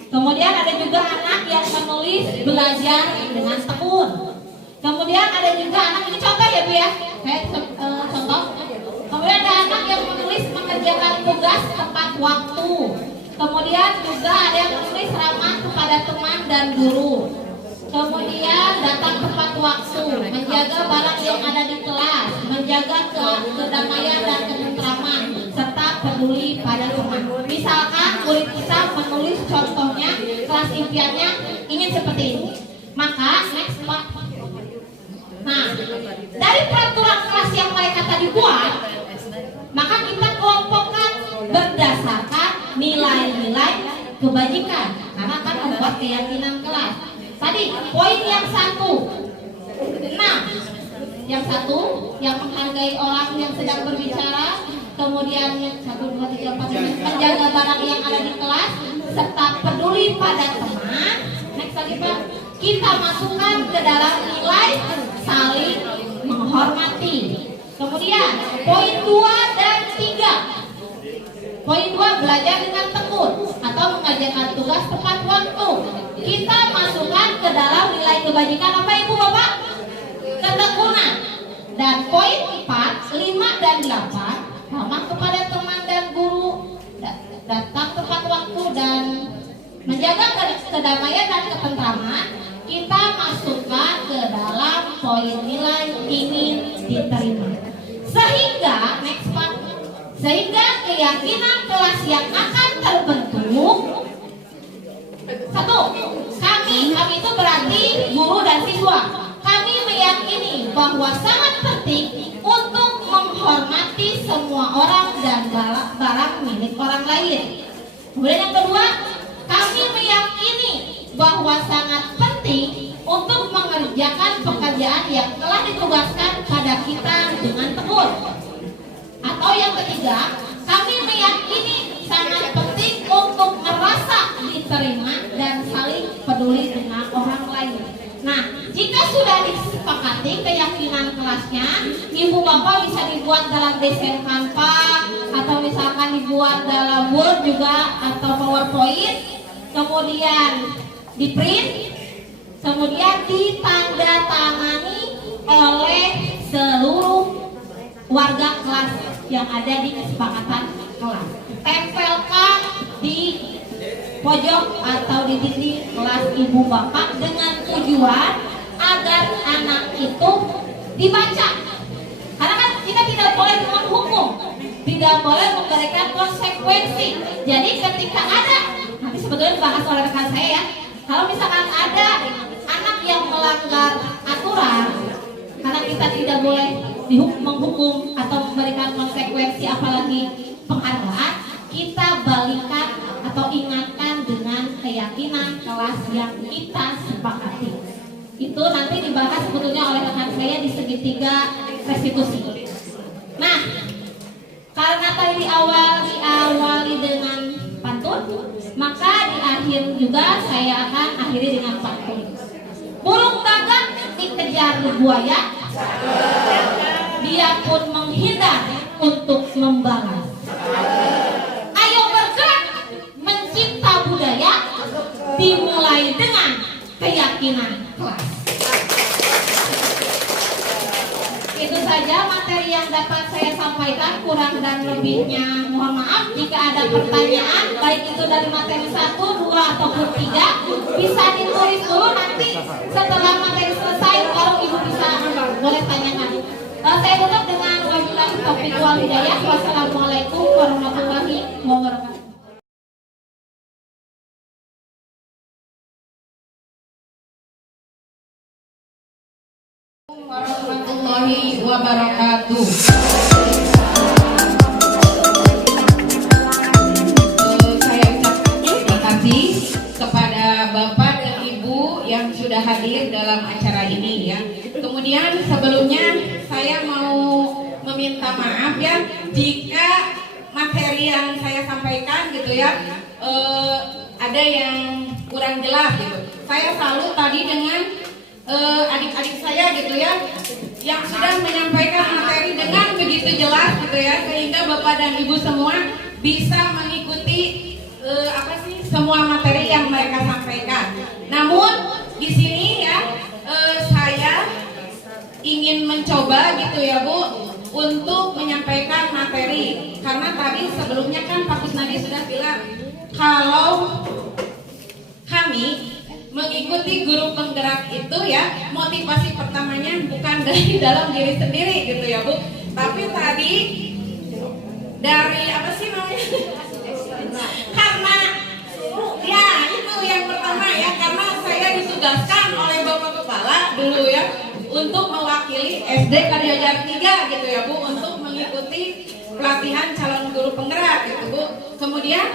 Kemudian ada juga anak yang menulis belajar dengan tekun. Kemudian ada juga anak, ini contoh ya Bu ya, kayak contoh. Kemudian ada anak yang menulis mengerjakan tugas tepat waktu. Kemudian juga ada yang menulis ramah kepada teman dan guru. Kemudian datang tepat waktu, menjaga barang yang ada di kelas, menjaga kedamaian dan ketentraman, serta peduli pada teman. Misalkan murid kita menulis contohnya kelas impiannya ingin seperti ini, maka next Pak. Nah, dari peraturan kelas yang mereka tadi buat, maka kita kelompokkan berdasarkan nilai-nilai kebajikan, karena kan membuat keyakinan kelas. Tadi poin yang 1, yang menghargai orang yang sedang berbicara. Kemudian 1, 2, 3, 4, 5 menjaga barang yang ada di kelas serta peduli pada teman. Next lagi Pak, kita masukkan ke dalam nilai saling menghormati. Kemudian poin 2 dan 3. Poin 2 belajar dengan tekun atau mengerjakan tugas tepat waktu. Kita masukkan ke dalam nilai kebajikan apa Ibu Bapak? Ketekunan. Dan poin 4, 5 dan 8 ramah kepada teman dan guru, datang tepat waktu dan menjaga kedamaian dan ketentraman. Kita masukkan ke dalam poin nilai ingin diterima. Sehingga keyakinan kelas yang akan terbentuk. 1, kami itu berarti guru dan siswa. Kami meyakini bahwa sangat penting untuk menghormati semua orang dan barang milik orang lain. Kemudian yang kedua, kami meyakini bahwa sangat penting untuk mengerjakan pekerjaan yang telah ditugaskan pada kita dengan tekun. Atau yang ketiga, kami meyakini sangat penting untuk merasa diterima dan saling peduli dengan orang lain. Nah, jika sudah disepakati keyakinan kelasnya, Ibu Bapak bisa dibuat dalam desain Canva atau misalkan dibuat dalam Word juga atau PowerPoint, kemudian di print, kemudian ditandatangani oleh seluruh warga kelas yang ada di kesepakatan kelas. Tempelkan di pojok atau di dinding kelas ibu bapak dengan tujuan agar anak itu dibaca. Karena kan kita tidak boleh menghukum, tidak boleh memberikan konsekuensi. Jadi ketika ada, nanti sebetulnya dibahas oleh rekan saya ya, kalau misalkan ada anak yang melanggar aturan, karena kita tidak boleh menghukum atau memberikan konsekuensi apalagi penghargaan, kita balikan atau ingatkan dengan keyakinan kelas yang kita sepakati. Itu nanti dibahas sebetulnya oleh rekan saya di segitiga restitusi. Nah, karena tadi diawali dengan pantun, maka di akhir juga saya akan akhiri dengan pantun. Burung gagak dikejar buaya, dia pun menghindar untuk membalas. Ayo bergerak mencipta budaya, dimulai dengan keyakinan kelas. Itu saja materi yang dapat saya sampaikan, kurang dan lebihnya mohon maaf. Jika ada pertanyaan, baik itu dari materi 1, 2, ataupun 3, bisa ditulis dulu, nanti setelah materi selesai baru ibu bisa boleh tanyakan. Saya tutup dengan wabillahi taufiq wal hidayah. Wassalamualaikum warahmatullahi wabarakatuh. Warahmatullahi wabarakatuh. Saya ucapkan terima kasih kepada Bapak dan Ibu yang sudah hadir dalam acara ini ya. Kemudian sebelumnya saya mau meminta maaf ya jika materi yang saya sampaikan gitu ya ada yang kurang jelas gitu. Saya salut tadi dengan adik-adik saya gitu ya yang sudah menyampaikan materi dengan begitu jelas gitu ya, sehingga Bapak dan Ibu semua bisa mengikuti semua materi yang mereka sampaikan. Namun di sini ya saya ingin mencoba gitu ya Bu untuk menyampaikan materi, karena tadi sebelumnya kan Pak Kusnadi sudah bilang kalau kami mengikuti guru penggerak itu ya, motivasi pertamanya bukan dari dalam diri sendiri gitu ya Bu, tapi tadi dari apa sih namanya? Karena ya itu yang pertama ya, karena saya ditugaskan oleh Bapak Kepala dulu ya untuk mewakili SD Karyajar 3 gitu ya Bu, untuk mengikuti pelatihan calon guru penggerak gitu Bu. Kemudian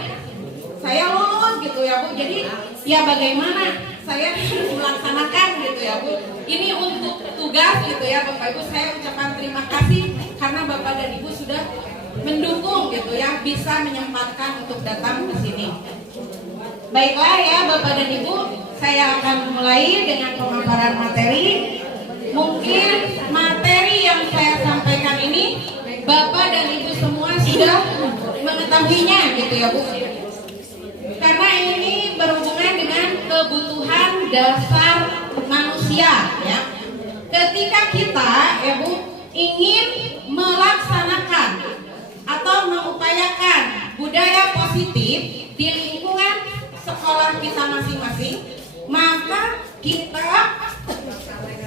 saya lulus gitu ya Bu. Jadi ya bagaimana saya harus melaksanakan gitu ya Bu. Ini untuk tugas gitu ya Bapak Ibu, saya ucapkan terima kasih karena Bapak dan Ibu sudah mendukung gitu ya, bisa menyempatkan untuk datang ke sini. Baiklah ya Bapak dan Ibu, saya akan mulai dengan pemaparan materi. Mungkin materi yang saya sampaikan ini Bapak dan Ibu semua sudah mengetahuinya gitu ya Bu. Karena ini berhubungan dengan kebutuhan dasar manusia ya. Ketika kita ya Bu ingin melaksanakan atau mengupayakan budaya positif di lingkungan sekolah kita masing-masing, maka kita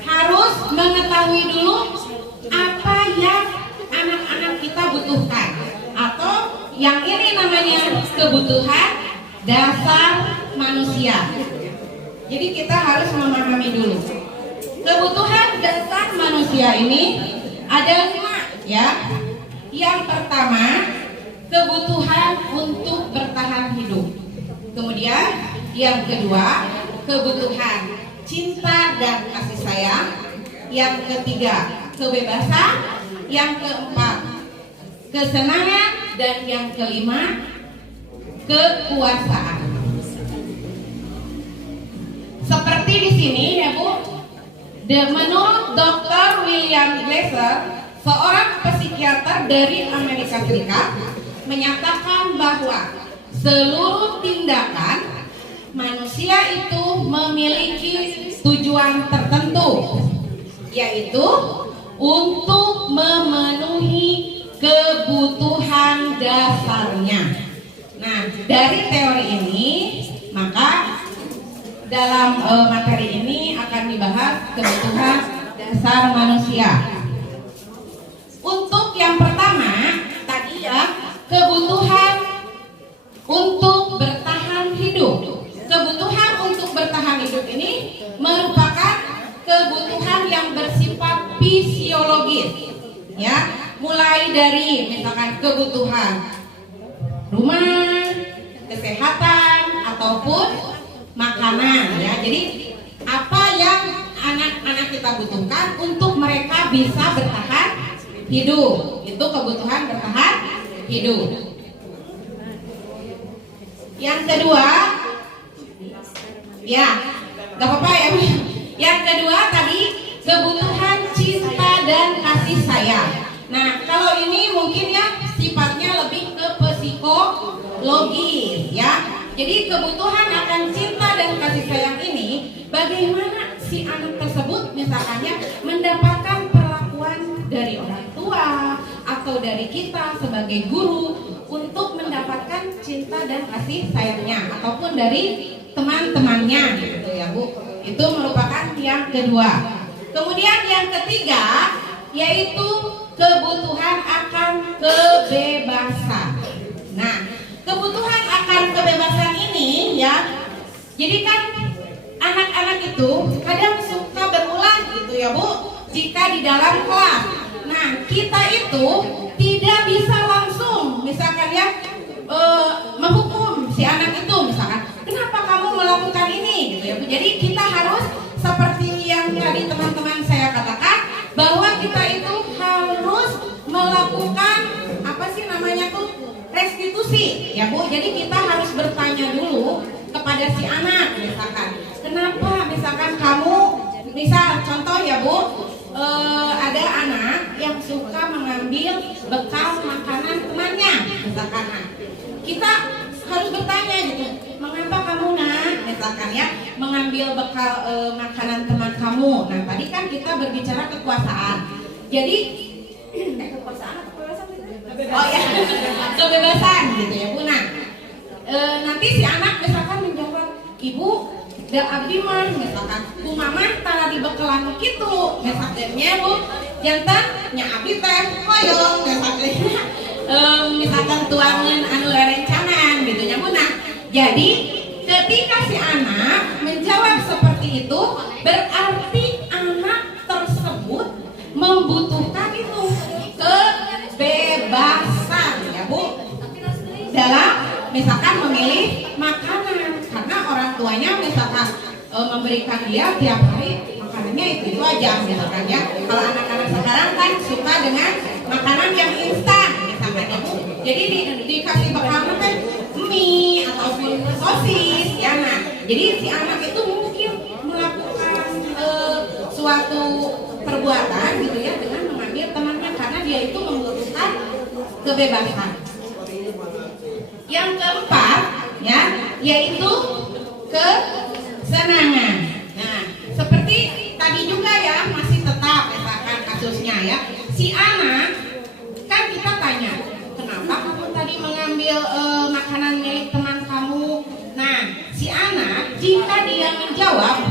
harus mengetahui dulu apa yang anak-anak kita butuhkan, atau yang ini namanya kebutuhan dasar manusia. Jadi kita harus memahami dulu kebutuhan dasar manusia ini ada 5 ya. Yang pertama, kebutuhan untuk bertahan hidup. Kemudian yang kedua, kebutuhan cinta dan kasih sayang. Yang ketiga, kebebasan. Yang keempat, kesenangan. Dan yang kelima, kekuasaan. Seperti di sini ya Bu, menurut Dr. William Glasser, seorang psikiater dari Amerika Serikat, menyatakan bahwa seluruh tindakan manusia itu memiliki tujuan tertentu, yaitu untuk memenuhi kebutuhan dasarnya. Nah, dari teori ini maka dalam materi ini akan dibahas kebutuhan dasar manusia. Untuk yang pertama tadi ya, kebutuhan untuk bertahan hidup. Kebutuhan untuk bertahan hidup ini merupakan kebutuhan yang bersifat fisiologis, ya, mulai dari misalkan kebutuhan rumah, kesehatan ataupun makanan, ya. Jadi apa yang anak-anak kita butuhkan untuk mereka bisa bertahan hidup, itu kebutuhan bertahan hidup. Yang kedua, ya, gak apa-apa ya. Yang kedua tadi kebutuhan cinta dan kasih sayang. Nah, kalau ini mungkin ya sifatnya lebih ke psikologis, ya. Jadi kebutuhan akan cinta dan kasih sayang ini, bagaimana si anak tersebut misalkannya mendapatkan perlakuan dari orang tua atau dari kita sebagai guru untuk mendapatkan cinta dan kasih sayangnya, ataupun dari teman-temannya, gitu ya Bu. Itu merupakan yang kedua. Kemudian yang ketiga yaitu kebutuhan akan kebebasan. Nah, kebutuhan akan kebebasan ini ya, jadi kan anak-anak itu kadang suka berulang gitu ya Bu, jika di dalam kelas. Nah, kita itu tidak bisa langsung misalkan ya menghukum si anak itu, misalkan kenapa kamu melakukan ini gitu ya Bu. Jadi kita harus seperti yang tadi teman-teman saya katakan, bahwa kita itu harus melakukan apa sih namanya tuh, restitusi ya Bu. Jadi kita harus bertanya dulu kepada si anak, misalkan kenapa misalkan kamu, misal contoh ya Bu, ada anak yang suka mengambil bekal makanan temannya, misalkan. Nah, kita harus bertanya gitu, mengapa kamu nak, misalkan ya, mengambil bekal makanan teman kamu. Nah, tadi kan kita berbicara kekuasaan. Jadi kekuasaan atau kebebasan? Oh ya, kebebasan gitu ya Bu. Nah, nanti si anak misalkan menjawab, ibu dan abdi mah misalkan ku mamah tara dibekalan kitu, misalkannya Bu, jantan nya abdi teh hoyong misalkannya misalkan tuangan anu lerencangan gitu nya Bu. Nah, jadi ketika si anak menjawab seperti itu, berarti anak tersebut membutuhkan itu kebebasan ya Bu, dalam misalkan memilih makanan, karena orang tuanya misalkan memberikan dia tiap hari makanannya itu aja misalkan ya. Kalau anak-anak sekarang kan suka dengan makanan yang instan misalkan ya Bu, jadi dikasih bekal kan mie ataupun sosis ya. Nah, jadi si anak itu mungkin melakukan suatu perbuatan gitu ya dengan mengambil temannya, karena dia itu membutuhkan kebebasan. Yang keempat ya, yaitu kesenangan. Nah, seperti tadi juga ya, masih tetap misalkan kasusnya ya, si anak kan kita tanya, kenapa kamu tadi mengambil makanan milik teman kamu? Nah, si anak jika dia menjawab,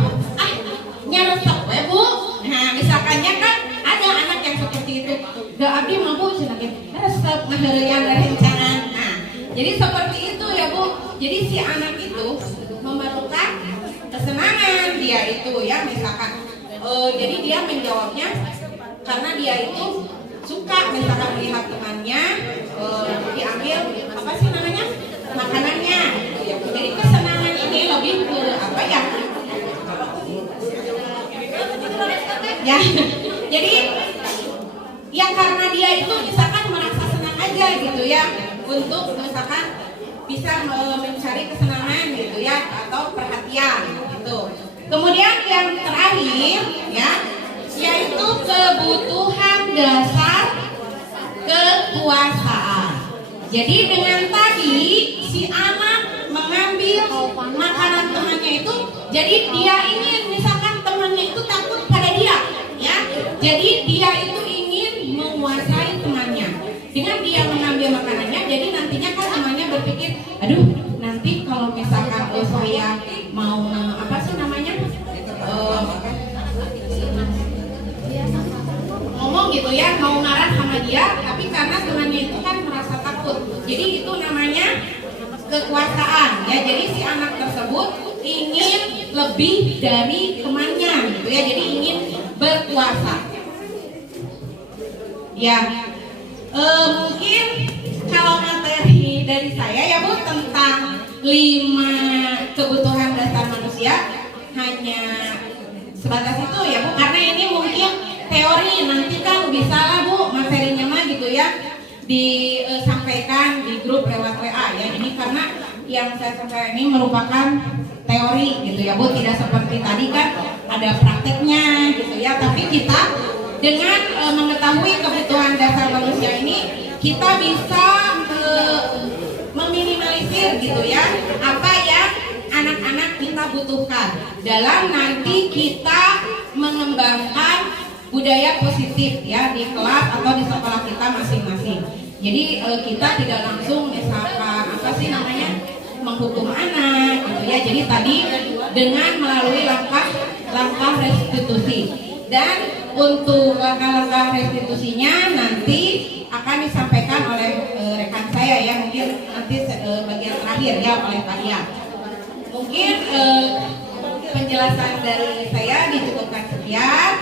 nyaresep we Bu. Nah, misalkannya kan ada anak yang seperti itu, da abdi mah Bu cenah ge resep ngaheureuyang rerencangan. Nah, jadi seperti itu ya Bu. Jadi si anak itu memerlukan kesenangan dia itu ya, misalkan jadi dia menjawabnya karena dia itu suka misalkan melihat temannya diambil apa sih namanya makanannya. Jadi kesenangan ini lebih ke apa ya? Ya, jadi ya karena dia itu misalkan merasa senang aja gitu ya, untuk misalkan bisa mencari kesenangan gitu ya, atau perhatian gitu. Kemudian yang terakhir ya, yaitu kebutuhan dasar kekuasaan. Jadi dengan tadi si anak mengambil makanan temannya itu, jadi dia ingin misalkan temannya itu takut pada dia ya, jadi dia itu mau marah sama dia, tapi karena temannya itu kan merasa takut. Jadi itu namanya kekuasaan ya. Jadi si anak tersebut ingin lebih dari temannya gitu ya. Jadi ingin berkuasa. Ya, mungkin kalau materi dari saya ya Bu tentang 5 kebutuhan dasar manusia hanya sebatas itu ya Bu, karena ini mungkin teori, nanti kan bisa lah Bu materinya mah gitu ya disampaikan di grup lewat WA ya. Ini karena yang saya sampaikan ini merupakan teori gitu ya Bu, tidak seperti tadi kan ada prakteknya gitu ya. Tapi kita dengan mengetahui kebutuhan dasar manusia ini, kita bisa meminimalisir gitu ya apa yang anak-anak kita butuhkan dalam nanti kita mengembangkan budaya positif ya di kelas atau di sekolah kita masing-masing. Jadi kita tidak langsung misalkan apa sih namanya menghukum anak gitu ya. Jadi tadi dengan melalui langkah restitusi. Dan untuk langkah-langkah restitusinya nanti akan disampaikan oleh rekan saya ya, mungkin nanti bagian terakhir ya oleh Pak Ia. Mungkin penjelasan dari saya dicukupkan sekian.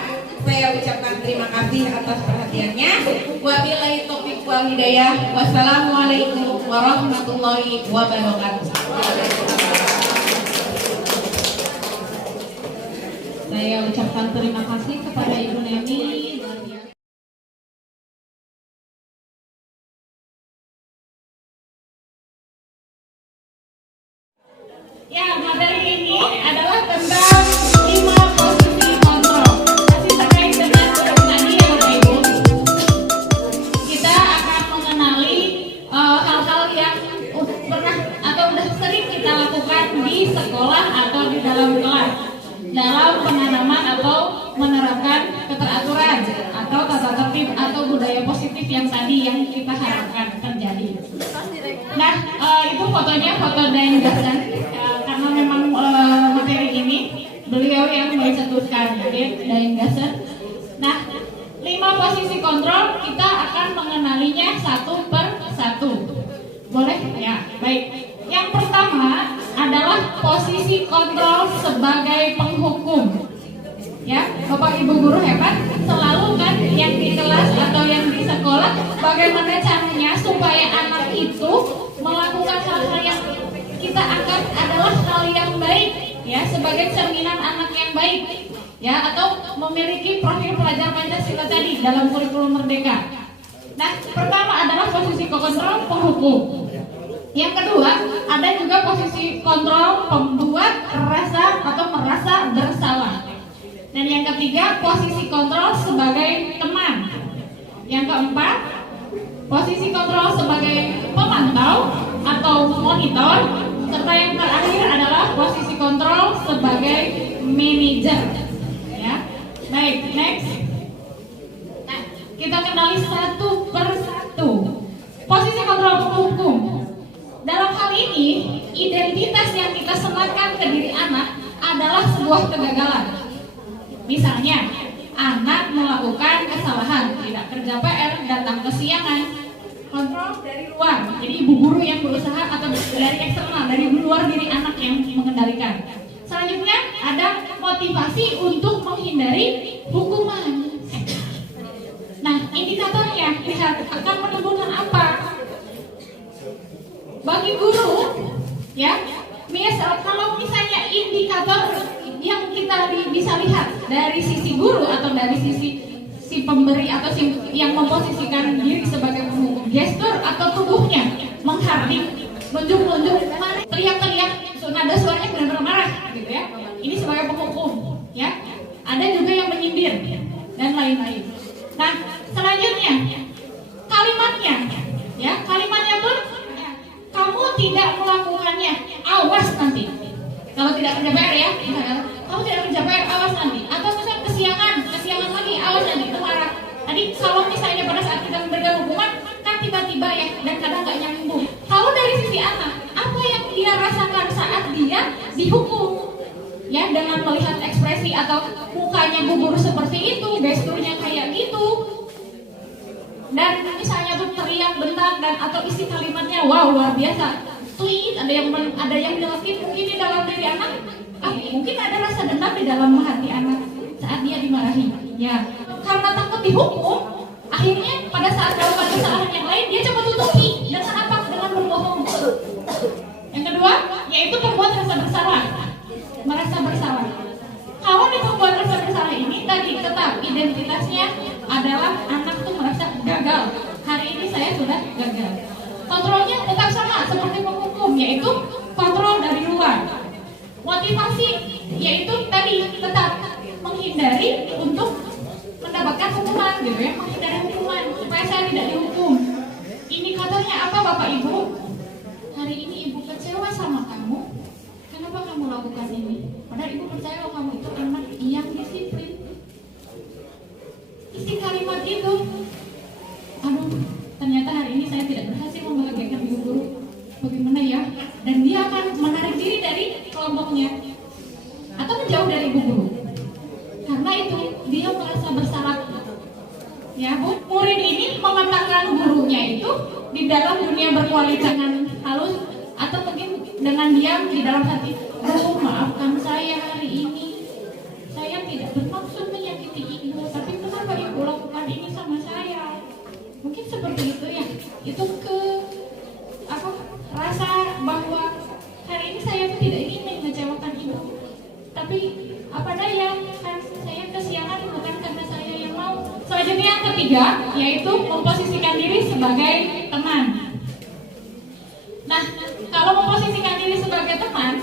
Saya ucapkan terima kasih atas perhatiannya. Wabillahi taufiq wal hidayah. Wassalamualaikum warahmatullahi wabarakatuh. Saya ucapkan terima kasih kepada Ibu Nemi. Ya, materi ini adalah tentang 5 posisi kontrol. Masih terkait dengan tadi ya Bapak Ibu. Kita akan mengenali hal-hal yang pernah atau sudah sering kita lakukan di sekolah atau di dalam kelas dalam penanaman atau menerapkan keteraturan atau tata tertib atau budaya positif yang tadi yang kita harapkan terjadi. Nah, itu fotonya foto Daeng Gasen. Karena memang materi ini beliau yang mencetuskan, jadi Daeng Gasen. Nah, 5 posisi kontrol kita akan mengenalinya satu per satu. Boleh? Ya, baik. Yang pertama adalah posisi kontrol sebagai penghukum. Ya, Bapak Ibu guru hebat, selalu kan yang di kelas atau yang di sekolah bagaimana caranya supaya anak itu melakukan hal-hal yang kita anggap adalah hal yang baik ya, sebagai cerminan anak yang baik ya, atau memiliki profil pelajar Pancasila tadi dalam kurikulum Merdeka. Nah, pertama adalah posisi kontrol penghukum. Yang kedua, ada juga posisi kontrol pembuat rasa atau merasa bersalah. Dan yang ketiga, posisi kontrol sebagai teman. Yang keempat, posisi kontrol sebagai pemantau atau monitor. Serta yang terakhir adalah posisi kontrol sebagai manajer. Ya, baik, next. Nah, kita kenali satu per satu. Posisi kontrol penghukum. Dalam hal ini, identitas yang kita sematkan ke diri anak adalah sebuah kegagalan. Misalnya, anak melakukan kesalahan, tidak kerja PR, datang kesiangan, kontrol dari luar. Jadi ibu guru yang berusaha atau dari eksternal, dari luar diri anak yang mengendalikan. Selanjutnya, ada motivasi untuk menghindari hukuman. Nah, indikatornya lihat akan menunjukkan apa? Bagi guru, ya, kalau misalnya indikator yang kita bisa lihat dari sisi guru atau dari si pemberi atau yang memposisikan diri sebagai penghukum, gestur atau tubuhnya menghardik, nunjuk-nunjuk, teriak-teriak, nada suaranya benar-benar marah, gitu ya. Ini sebagai penghukum, ya. Ada juga yang menyindir dan lain-lain. Nah, selanjutnya kalimatnya, ya, kalimatnya pun kamu tidak melakukannya, awas nanti. Kalau tidak kerja PR ya, kamu tidak kerja PR, awas nanti. Atau misalnya kesiangan lagi, awas nanti, itu marah. Tadi kalau misalnya pada saat kita memberikan hukuman, kan tiba-tiba ya, dan kadang nggak nyambung. Kalau dari sisi anak, apa yang dia rasakan saat dia dihukum? Ya, dengan melihat ekspresi atau mukanya gugur seperti itu, gesturnya kayak gitu. dan misalnya tuh teriak, bentak, dan atau isi kalimatnya wow luar biasa, tweet, ada yang jelasin mungkin di dalam diri anak, mungkin ada rasa dendam di dalam hati anak saat dia dimarahi, ya karena takut dihukum, akhirnya pada saat melakukan kesalahan yang lain dia coba tutupi dengan apa? Dengan berbohong. Yang kedua, yaitu membuat rasa bersalah, merasa bersalah. Kalau di pembuat rasa bersalah ini tadi tetap identitasnya adalah anak tuh merasa gagal. Hari ini saya sudah gagal. Kontrolnya tetap sama seperti penghukum, yaitu kontrol dari luar. Motivasi yaitu tadi tetap menghindari untuk mendapatkan hukuman, gitu ya, menghindari hukuman supaya saya tidak dihukum. Indikatornya apa Bapak Ibu? Hari ini Ibu kecewa sama kamu, kenapa kamu lakukan ini? Padahal Ibu percaya kalau kamu itu anak yang disiplin. Isi kalimat itu, aduh, ternyata hari ini saya tidak berhasil membahagiakan ibu guru. Bagaimana ya? Dan dia akan menarik diri dari kelompoknya atau menjauh dari ibu guru. Karena itu dia merasa bersalah. Ya, Bu, murid ini memandangkan gurunya itu di dalam dunia berkualitas dengan halus atau mungkin dengan diam di dalam hati. Oh, maafkan saya hari ini. Saya tidak bermaksud menyakiti ibu, tapi kenapa ibu lakukan ini sama saya? Mungkin seperti itu ya. Itu rasa bahwa hari ini saya tidak ingin mengecewakan ibu. Tapi apa daya, kan saya kesiangan bukan karena saya yang mau. Selanjutnya yang ketiga, yaitu memposisikan diri sebagai teman. Nah, kalau memposisikan diri sebagai teman,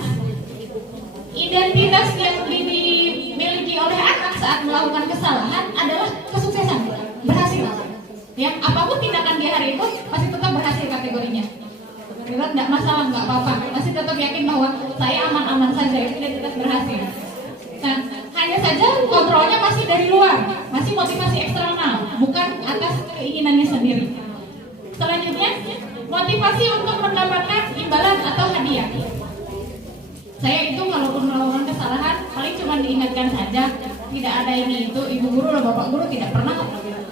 identitas yang dimiliki oleh anak saat melakukan kesalahan adalah kesuksesan, berhasil. Ya, apapun tindakan dia hari itu pasti tetap berhasil kategorinya. Tidak masalah, nggak apa-apa. Masih tetap yakin bahwa saya aman-aman saja, itu identitas berhasil. Nah, hanya saja kontrolnya masih dari luar, masih motivasi eksternal, bukan atas keinginannya sendiri. Selanjutnya, motivasi untuk mendapatkan imbalan atau hadiah. Saya itu kalaupun melakukan kesalahan, paling cuma diingatkan saja, tidak ada ini itu, ibu guru atau bapak guru tidak pernah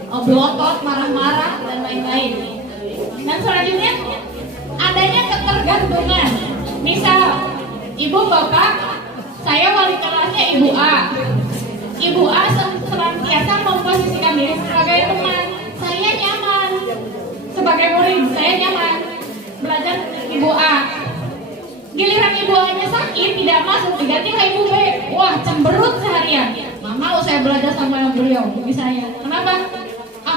belotot, marah-marah dan lain-lain. Dan selanjutnya, adanya ketergantungan. Misal, ibu bapak, saya wali kelasnya ibu A. Ibu A senantiasa memposisikan diri sebagai teman. Saya nyaman sebagai murid, saya nyaman belajar ibu A. Giliran ibu A-nya sakit, tidak masuk, diganti ibu B. Wah, cemberut seharian. Nggak mau saya belajar sama beliau, misalnya. Kenapa?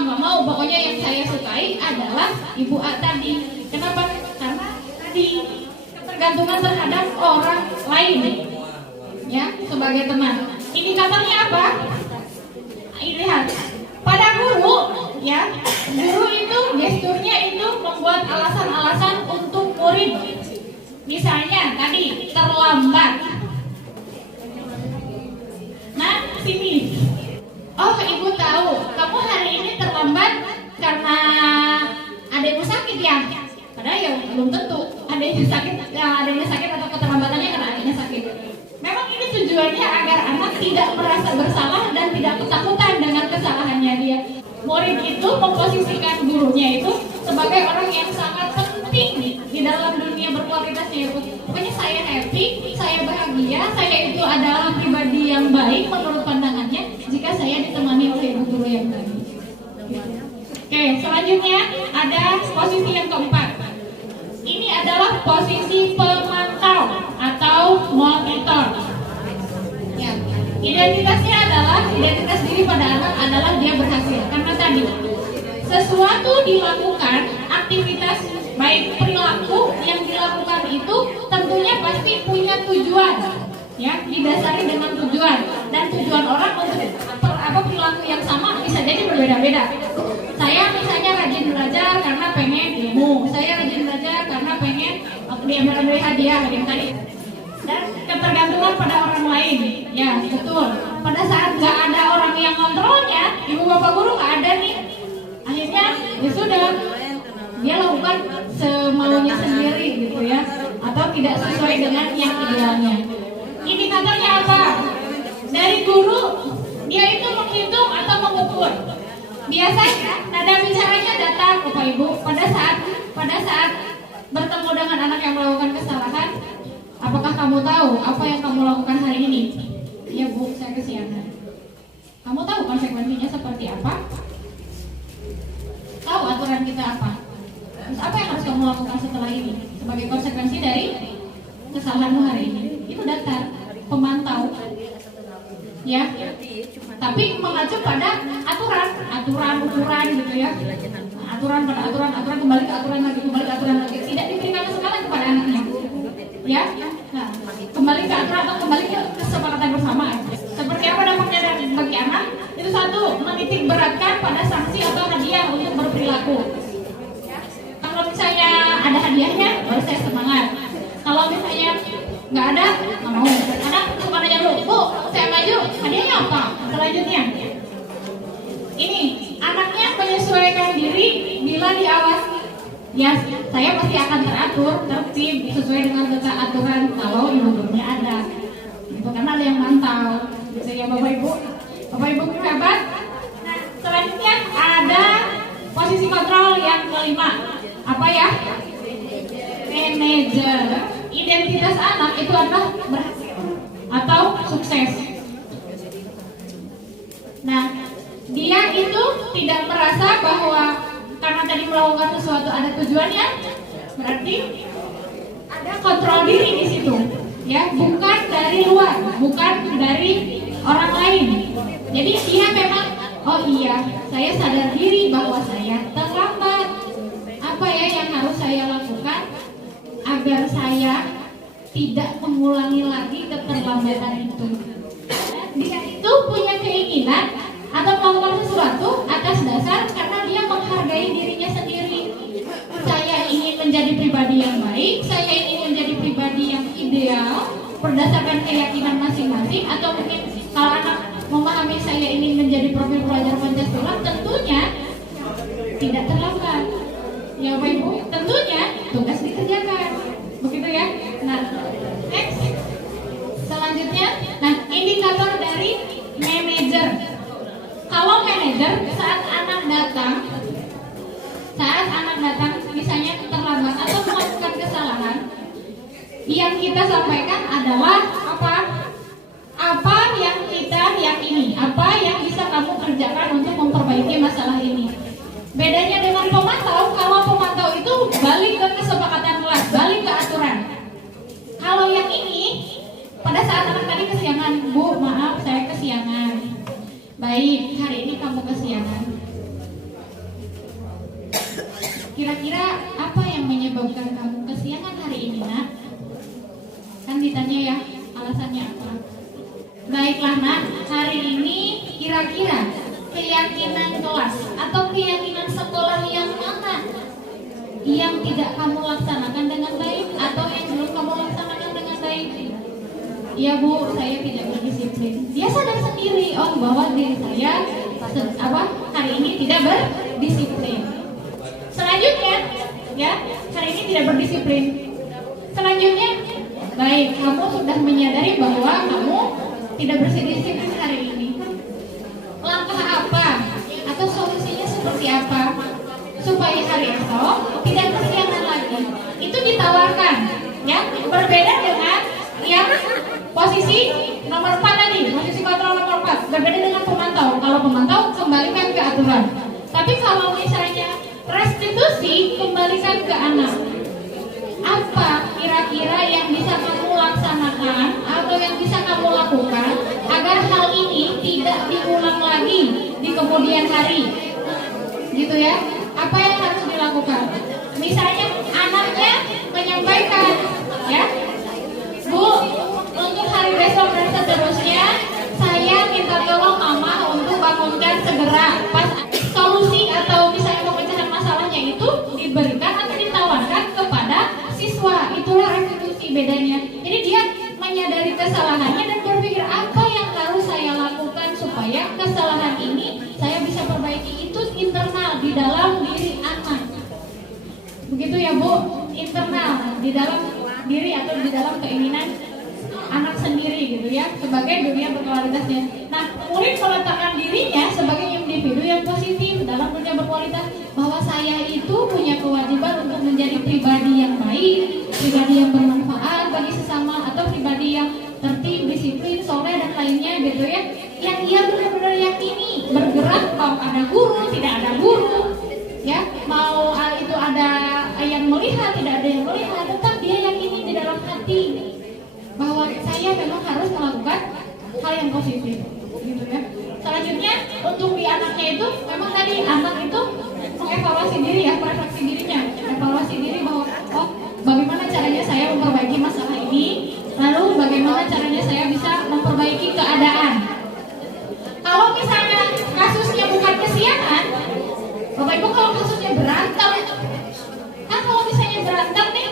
Nggak mau, pokoknya yang saya sukai adalah ibu A tadi. Kenapa? Karena tadi ketergantungan terhadap orang lain, ya, sebagai teman. Indikatornya apa? Lihat pada guru, ya, guru itu gesturnya itu membuat alasan-alasan untuk murid. Misalnya tadi terlambat. Nah, sini. Oh, ibu tahu, kamu hari ini terlambat karena adikmu sakit ya? Padahal ya belum tentu adiknya sakit atau keterlambatannya karena adiknya sakit. Memang ini tujuannya agar anak tidak merasa bersalah dan tidak ketakutan dengan kesalahannya dia. Murid itu memposisikan gurunya itu sebagai orang yang sangat penting di dalam dunia berkualitasnya itu. Pokoknya saya happy, saya bahagia, saya itu adalah pribadi yang baik menurut pandangannya jika saya ditemani oleh ibu guru yang baik. Oke, selanjutnya ada posisi yang keempat. Ini adalah posisi pemantau atau monitor. Ya, identitasnya adalah identitas diri pada anak adalah dia berhasil karena tadi sesuatu dilakukan, aktivitas baik perilaku yang dilakukan itu tentunya pasti punya tujuan, ya, didasari dengan tujuan, dan tujuan orang untuk perilaku yang sama bisa jadi berbeda-beda. Saya misalnya rajin belajar karena pengen ilmu, saya rajin belajar karena pengen diambil hadiah tadi. Dan ketergantungan pada orang lain, ya betul. Pada saat nggak ada orang yang kontrolnya, ibu bapak guru nggak ada nih. Akhirnya ya sudah, dia lakukan semaunya sendiri gitu ya, atau tidak sesuai dengan yang idealnya. Indikatornya apa? Dari guru dia itu menghitung atau mengukur. Biasanya nada bicaranya datar Bapak Ibu. Pada saat bertemu dengan anak yang melakukan kesalahan, apakah kamu tahu apa yang kamu lakukan hari ini? Iya Bu, saya kesiangan. Kamu tahu konsekuensinya seperti apa? Tahu aturan kita apa? Terus apa yang harus kamu lakukan setelah ini sebagai konsekuensi dari kesalahanmu hari ini? Itu datar, pemantau, ya. Tapi mengacu pada aturan gitu ya. Aturan kembali ke aturan lagi. Tidak diberikan kesempatan kepada anaknya, ya. Nah, kembali ke aturan atau kembali ke kesepakatan bersama. Seperti apa dampaknya bagi anak? Itu satu, menitik beratkan pada sanksi atau hadiah untuk berperilaku. Kalau misalnya ada hadiahnya, baru saya semangat. Kalau misalnya nggak ada, nggak mau. Anak suka nanya dulu, Bu, saya maju, hadiahnya apa? Selanjutnya, ini anaknya menyesuaikan diri bila diawasi. Ya, saya pasti akan teratur, tertib, sesuai dengan aturan kalau ibu gurunya ada. Itu karena ada yang mantau. Gitu ya Bapak Ibu guru hebat. Nah, selanjutnya ada posisi kontrol yang kelima. Apa ya? Manajer. Identitas anak itu adalah berhasil atau sukses. Nah, dia itu tidak merasa bahwa karena tadi melakukan sesuatu ada tujuannya, berarti ada kontrol diri di situ, ya, bukan dari luar, bukan dari orang lain. Jadi dia memang, oh iya, saya sadar diri bahwa saya terlambat. Apa ya yang harus saya lakukan agar saya tidak mengulangi lagi keterlambatan itu? Dia itu punya keinginan atau melakukan sesuatu atas dasar karena dia menghargai dirinya sendiri. Saya ingin menjadi pribadi yang baik, saya ingin menjadi pribadi yang ideal berdasarkan keyakinan masing-masing, atau mungkin kalau anak memahami saya ingin menjadi profil pelajar Pancasila, tentunya tidak terlambat. Ya Bapak Ibu, tentunya tugas dikerjakan. Begitu ya. Nah, next. Selanjutnya, nah indikator dari manajer. Kalau manajer saat anak datang misalnya terlambat atau melakukan kesalahan, yang kita sampaikan adalah apa? Apa yang kita yakini, apa yang bisa kamu kerjakan untuk memperbaiki masalah ini. Bedanya dengan pemantau, kalau pemantau itu balik ke kesepakatan kelas, balik ke aturan. Kalau yang ini, pada saat anak tadi kesiangan, Bu, maaf saya kesiangan. Baik, hari ini kamu kesiangan. Kira-kira apa yang menyebabkan kamu kesiangan hari ini, Nak? Kan ditanya ya, alasannya apa? Baiklah Nak, hari ini kira-kira keyakinan kelas atau keyakinan sekolah yang mana yang tidak kamu laksanakan dengan baik atau yang belum kamu laksanakan dengan baik? Iya Bu, saya tidak berdisiplin. Dia sadar sendiri, oh bahwa diri saya hari ini tidak berdisiplin. Selanjutnya, ya, hari ini tidak berdisiplin. Selanjutnya, baik, kamu sudah menyadari bahwa kamu tidak berdisiplin hari ini. Langkah apa atau solusinya seperti apa supaya hari esok tidak kesiangan lagi? Itu ditawarkan, ya. Berbeda dengan yang posisi nomor 4 tadi, posisi kontrol nomor 4. Berbeda dengan pemantau. Kalau pemantau kembalikan ke aturan. Tapi kalau misalnya restitusi, kembalikan ke anak. Apa kira-kira yang bisa kamu laksanakan atau yang bisa kamu lakukan agar hal ini tidak diulang lagi di kemudian hari? Gitu ya. Apa yang harus dilakukan? Misalnya anaknya menyampaikan, ya, Bu, untuk hari besok dan seterusnya saya minta tolong Mama untuk bangunkan segera. Pas solusi atau misalnya pemecahan masalahnya itu diberikan atau ditawarkan kepada siswa. Itulah restitusi bedanya. Jadi dia menyadari kesalahannya dan berpikir apa yang harus saya lakukan supaya kesalahan ini saya bisa perbaiki. Itu internal di dalam diri anak. Begitu ya Bu, internal di dalam diri atau di dalam keinginan anak sendiri gitu ya, sebagai dunia berkualitasnya. Nah, murid meletakkan dirinya sebagai individu yang positif dalam dunia berkualitas bahwa saya itu punya kewajiban untuk menjadi pribadi yang baik, pribadi yang bermanfaat bagi sesama, atau pribadi yang tertib, disiplin, soleh dan lainnya gitu ya. Yang ia benar-benar yakini, bergerak mau ada guru, tidak ada guru, ya mau itu ada yang melihat, tidak ada yang melihat, tetap dia yakini di dalam hati bahwa saya memang harus melakukan hal yang positif, gitu ya. Selanjutnya untuk di anaknya itu memang tadi anak itu mengevaluasi diri ya, merefleksi dirinya, evaluasi diri bahwa oh bagaimana caranya saya memperbaiki masalah ini, lalu bagaimana caranya saya bisa memperbaiki keadaan. Kalau misalnya kasusnya bukan kesiangan, Bapak Ibu, kalau kasusnya berantem, kan kalau misalnya berantem nih,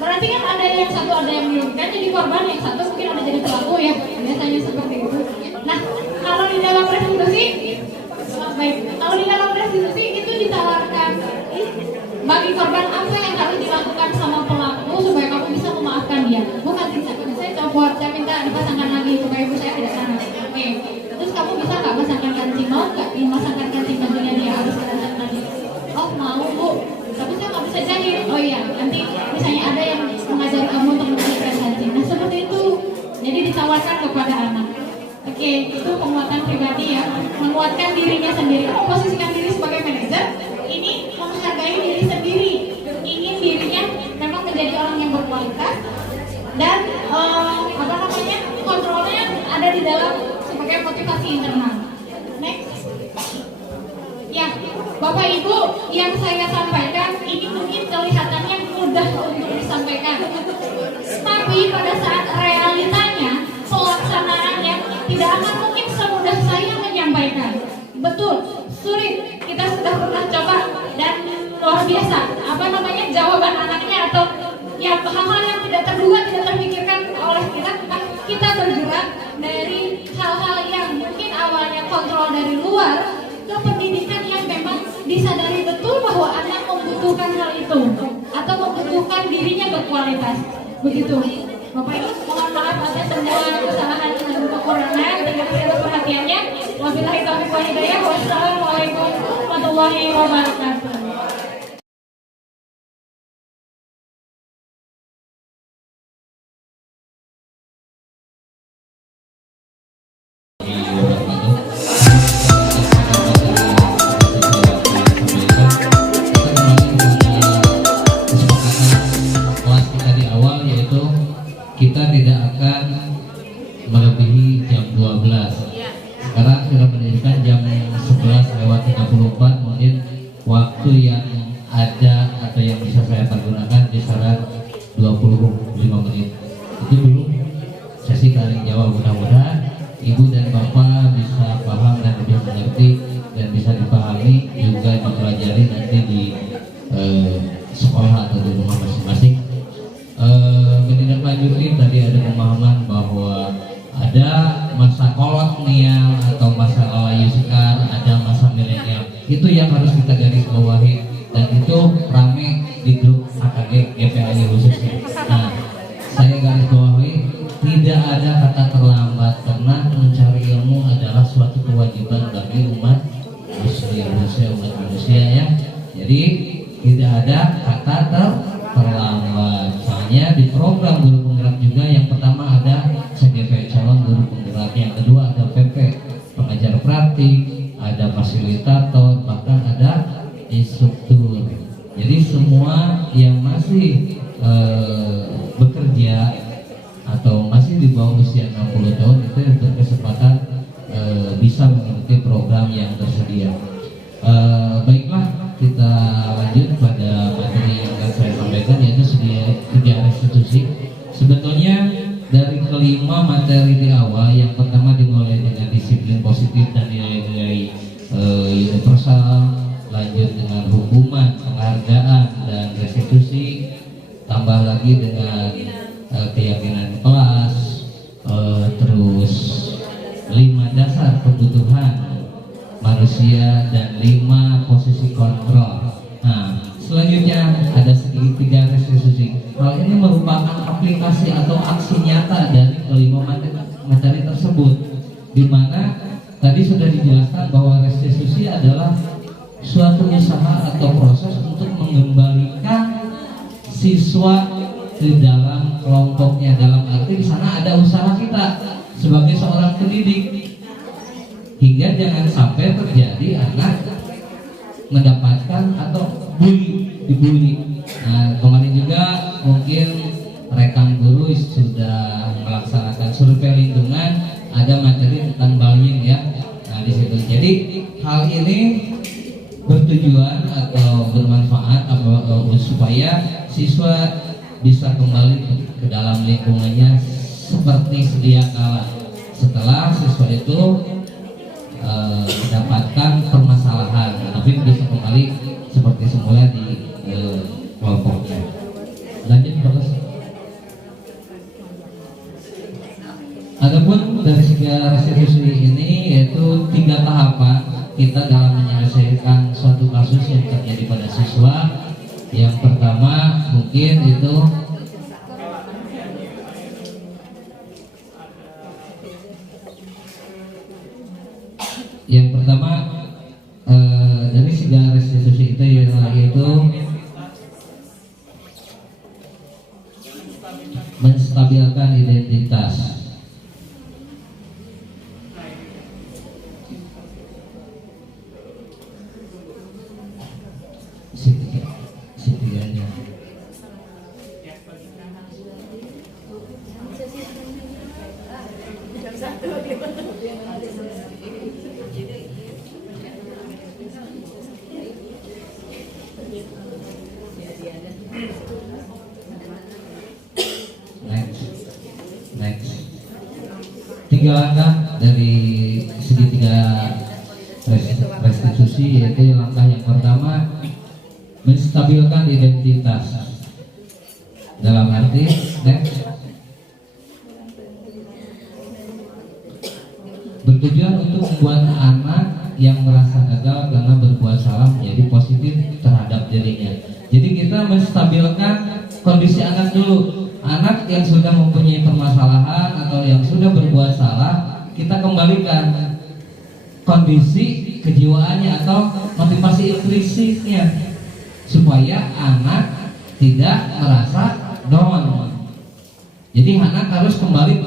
berarti kan ada yang satu ada yang dirugikan jadi korban, yang satu mungkin ada jadi pelaku ya, biasanya seperti itu. Nah, kalau di dalam restitusi, kalau di dalam restitusi itu ditawarkan bagi korban apa yang harus dilakukan sama pelaku supaya kamu bisa memaafkan dia. Bukan tindakan saya copot, saya minta dipasangkan lagi supaya ibu saya tidak sana. Oke. Terus kamu bisa nggak pasangkan kancing, mau nggak dipasangkan kancing bajunya dia harus pasangkan lagi? Oh mau bu, tapi saya nggak bisa jahit. Oh iya, nanti misalnya ada yang mengajar kamu untuk menjahitkan kancing. Nah seperti itu, jadi ditawarkan kepada anak. Oke, itu penguatan pribadi ya, menguatkan dirinya sendiri. Memposisikan diri sebagai manajer, ini menghargai diri sendiri, ingin dirinya memang menjadi orang yang berkualitas dan kontrolnya ada di dalam sebagai motivasi internal. Next, ya Bapak Ibu, yang saya sampaikan ini mungkin kelihatannya mudah untuk disampaikan, tapi pada saat realitanya pelaksanaannya tidak akan mungkin semudah saya menyampaikan. Betul, sulit. Kita sudah pernah coba dan luar biasa. Jawaban anaknya atau ya hal-hal yang tidak terduga, tidak terpikirkan oleh kita. Kita bergerak dari hal-hal yang mungkin awalnya kontrol dari luar ke pendidikan yang memang disadari betul bahwa anak membutuhkan hal itu atau membutuhkan dirinya berkualitas. Begitu. Bapak Ibu, mohon maaf atas semua kesalahan dan kekurangan. Terima kasih atas perhatiannya. Wabillahi taufiq wal hidayah. Wassalamualaikum warahmatullahi wabarakatuh. Kita tidak akan melebihi jam 12. Sekarang sudah menunjukkan jam 11:34, mungkin waktu yang ada atau yang bisa saya pergunakan kisaran 25 menit. Itu dulu sesi kali jawab, mudah-mudahan Ibu dan Bapak bisa paham dan lebih mengerti dan bisa dipahami juga dipelajari nanti di sekolah atau di rumah masing-masing. Menindaklanjuti tadi ada pemahaman bahwa ada masa kolonial atau masa layu sekar, ada masa milenial. Itu yang harus kita garis bawahi dan itu rame di grup AKG GPAI khususnya. Nah, saya garis bawahi tidak ada kata terlambat karena mencari ilmu adalah suatu kewajiban bagi umat manusia ya. Jadi tidak ada kata terlambat. Soalnya di program guru penggerak juga yang pertama ada CGP calon guru penggerak, yang kedua ada PP pengajar praktik, ada fasilitator, bahkan ada instruktur. Jadi semua yang masih bekerja atau masih di bawah usia 60 tahun itu berkesempatan bisa mengikuti program yang tersedia. Baiklah, kita lanjut pada materi yang akan saya sampaikan, yaitu sedia restitusi. Sebetulnya dari kelima materi di awal, yang pertama dimulai dengan disiplin positif dan nilai-nilai universal, lanjut dengan hukuman, penghargaan dan restitusi, tambah lagi dengan keyakinan kelas, terus 5 dasar kebutuhan manusia dan 5 posisi kontrol. Nah, selanjutnya ada sedikit 3 restitusi. Hal ini merupakan aplikasi atau aksi nyata dari kelima materi tersebut, di mana tadi sudah dijelaskan bahwa restitusi adalah suatu usaha atau proses untuk mengembalikan siswa ke dalam kelompoknya. Dalam arti di sana ada usaha kita sebagai seorang pendidik, hingga jangan sampai terjadi anak mendapatkan atau dibully. Nah, kemarin juga mungkin rekan guru sudah melaksanakan survei lingkungan, ada materi tentang bullying ya. Nah, di situ. Jadi hal ini bertujuan atau bermanfaat supaya siswa bisa kembali ke dalam lingkungannya seperti sedia kala setelah siswa itu mendapatkan permasalahan, tapi bisa kembali seperti semula di kelompoknya. Lanjut terus. Adapun dari segi restitusi ini yaitu 3 tahapan kita dalam menyelesaikan suatu kasus yang terjadi pada siswa. Yang pertama mungkin itu dari segi restitusi itu yaitu menstabilkan identitas. Setiganya. Next. 3 langkah dari segitiga restitusi, yaitu langkah yang pertama menstabilkan identitas. Dalam arti bertujuan untuk membuat anak yang merasa gagal karena berbuat salah menjadi positif terhadap dirinya. Jadi kita menstabilkan kondisi anak dulu. Anak yang sudah mempunyai permasalahan atau yang sudah berbuat salah, kita kembalikan kondisi kejiwaannya atau motivasi intrinsiknya supaya anak tidak merasa down. Jadi anak harus kembali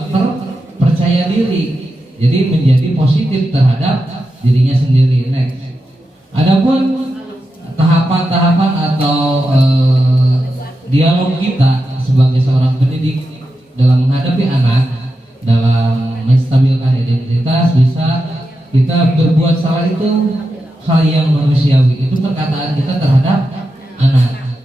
percaya diri, jadi menjadi positif terhadap dirinya sendiri. Next. Adapun tahapan-tahapan atau dialog kita sebagai seorang pendidik dalam menghadapi anak, dalam menstabilkan identitas, bisa kita berbuat salah itu hal yang manusiawi. Itu perkataan kita terhadap anak.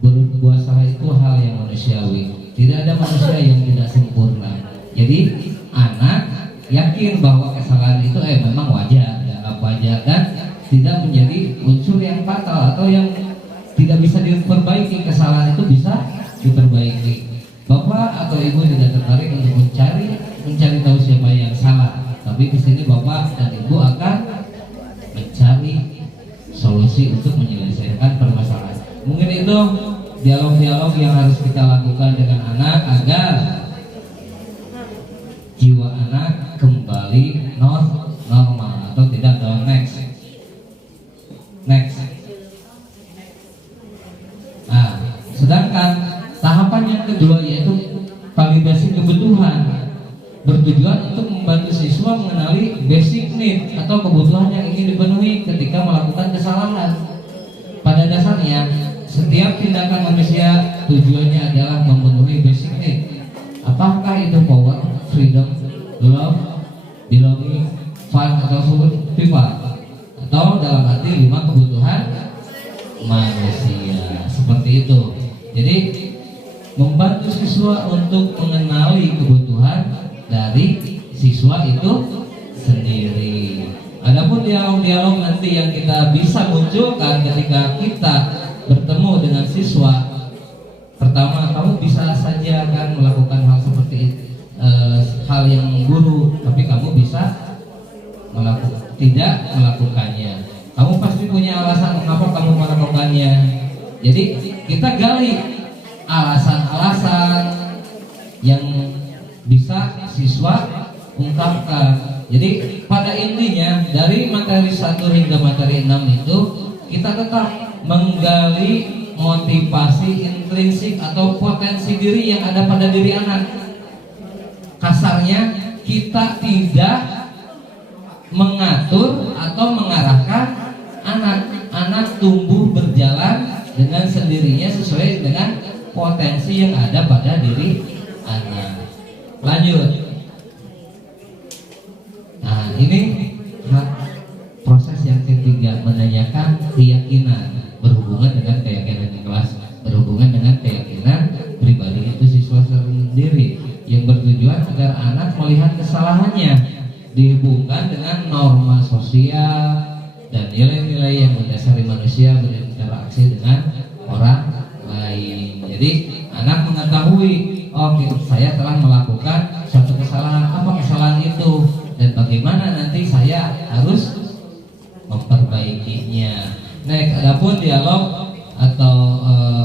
Berbuat salah itu hal yang manusiawi. Tidak ada manusia yang tidak sempurna. Jadi anak yakin bahwa kesalahan itu memang wajar, dianggap wajar, dan tidak menjadi unsur yang fatal atau yang tidak bisa diperbaiki. Kesalahan itu bisa diperbaiki. Bapak atau ibu tidak tertarik untuk mencari tahu siapa yang salah, tapi di sini bapak dan ibu akan mencari solusi untuk menyelesaikan permasalahan. Mungkin itu dialog-dialog yang harus kita lakukan dengan anak agar jiwa anak kembali normal atau tidak down. Next. Nah, sedangkan tahapan yang kedua yaitu validasi kebutuhan, bertujuan untuk membantu siswa mengenali basic need atau kebutuhan yang ingin dipenuhi ketika melakukan kesalahan. Pada dasarnya, setiap tindakan manusia tujuannya adalah memenuhi basic need. Apakah itu power, freedom, love, belonging, fun, atau survival, atau dalam arti 5 kebutuhan manusia. Seperti itu. Jadi membantu siswa untuk mengenali kebutuhan dari siswa itu sendiri. Adapun dialog-dialog nanti yang kita bisa munculkan ketika kita bertemu dengan siswa, pertama, kamu bisa saja kan melakukan hal seperti hal yang buruk, tapi kamu bisa tidak melakukannya. Kamu pasti punya alasan mengapa kamu melakukannya. Jadi kita gali alasan-alasan yang bisa siswa ungkapkan. Jadi pada intinya dari materi 1 hingga materi 6 itu kita tetap menggali motivasi intrinsik atau potensi diri yang ada pada diri anak. Kasarnya kita tidak mengatur atau mengarahkan anak tumbuh berjalan dengan sendirinya sesuai dengan potensi yang ada pada diri anak. Lanjut. Nah, ini proses yang ketiga, menanyakan keyakinan berhubungan dengan keyakinan di kelas, berhubungan dengan keyakinan pribadi itu siswa sendiri, yang bertujuan agar anak melihat kesalahannya dihubungkan dengan norma sosial dan nilai-nilai yang mendasari manusia berinteraksi dengan orang lain. Jadi anak mengetahui, oh saya telah melakukan suatu kesalahan, apa kesalahan itu dan bagaimana nanti saya harus memperbaikinya. Next, adapun dialog atau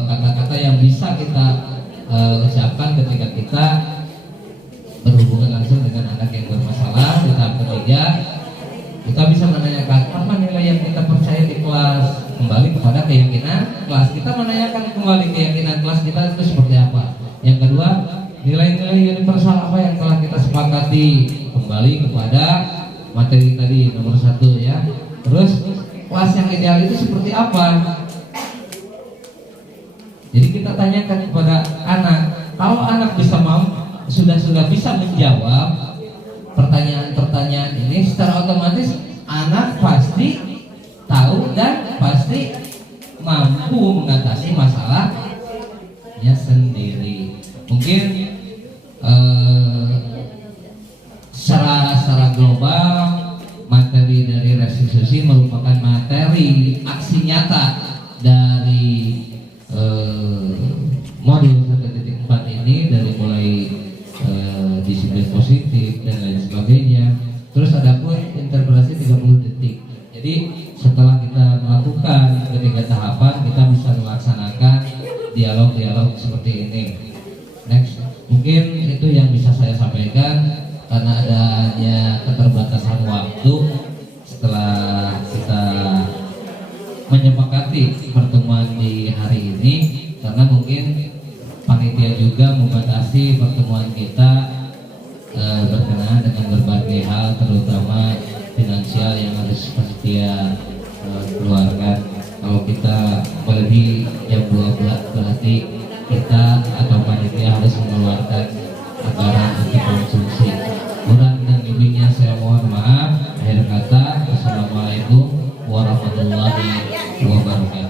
kata-kata yang bisa kita ucapkan ketika kita berhubungan langsung dengan anak yang bermasalah. Di tahap ketiga, kita bisa menanyakan apa nilai yang kita percaya di kelas, kembali kepada keyakinan kelas. Kita menanyakan kembali keyakinan kelas kita itu seperti apa. Yang kedua, nilai-nilai universal apa yang telah kita sepakati, kembali kepada materi tadi nomor 1 ya. Terus kelas yang ideal itu seperti apa? Jadi kita tanyakan kepada anak. Kalau anak bisa sudah bisa menjawab pertanyaan-pertanyaan ini, secara otomatis anak pasti tahu dan pasti mampu mengatasi masalahnya sendiri. Mungkin secara global materi dari restitusi merupakan materi aksi nyata dari modul 1.4 ini, dari mulai disiplin positif dan lain sebagainya. Terus ada pun interpelasi 30 detik. Jadi setelah kita melakukan ketiga tahapan, kita bisa melaksanakan dialog-dialog seperti ini. Next, mungkin itu yang bisa saya sampaikan karena adanya keterbatasan waktu. Setelah kita menyepakati pertemuan di hari ini, karena mungkin panitia juga membatasi pertemuan kita berkenaan dengan berbagai hal, terutama finansial yang harus dia keluarkan. Kalau kita melebihi jam 12 berarti kita atau panitia harus mengeluarkan anggaran untuk konsumsi. Kurang dan lebihnya saya mohon maaf. Akhir kata, Assalamualaikum warahmatullahi wabarakatuh.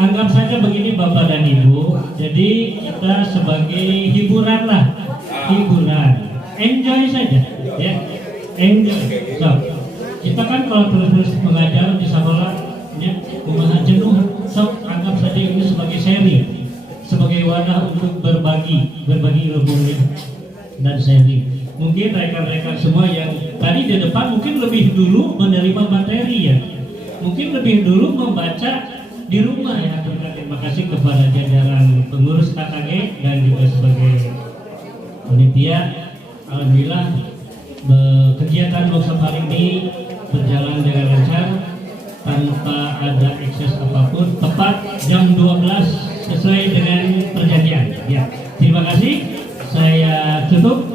Anggap saja begini Bapak dan Ibu, jadi kita sebagai hiburan lah, enjoy saja, ya, enjoy. So, kita kan kalau terus mengajar di sekolah, ya, kumaha jenuh, so anggap saja ini sebagai sharing, sebagai wadah untuk berbagi ilmu dan sharing. Mungkin rekan-rekan semua yang tadi di depan mungkin lebih dulu menerima materi ya, mungkin lebih dulu membaca di rumah ya. Terima kasih kepada jajaran pengurus KKG dan juga sebagai panitia. Alhamdulillah kegiatan workshop hari ini berjalan dengan lancar. tanpa ada ekses apapun, tepat jam 12 sesuai dengan perjanjian. Ya, terima kasih. Saya tutup.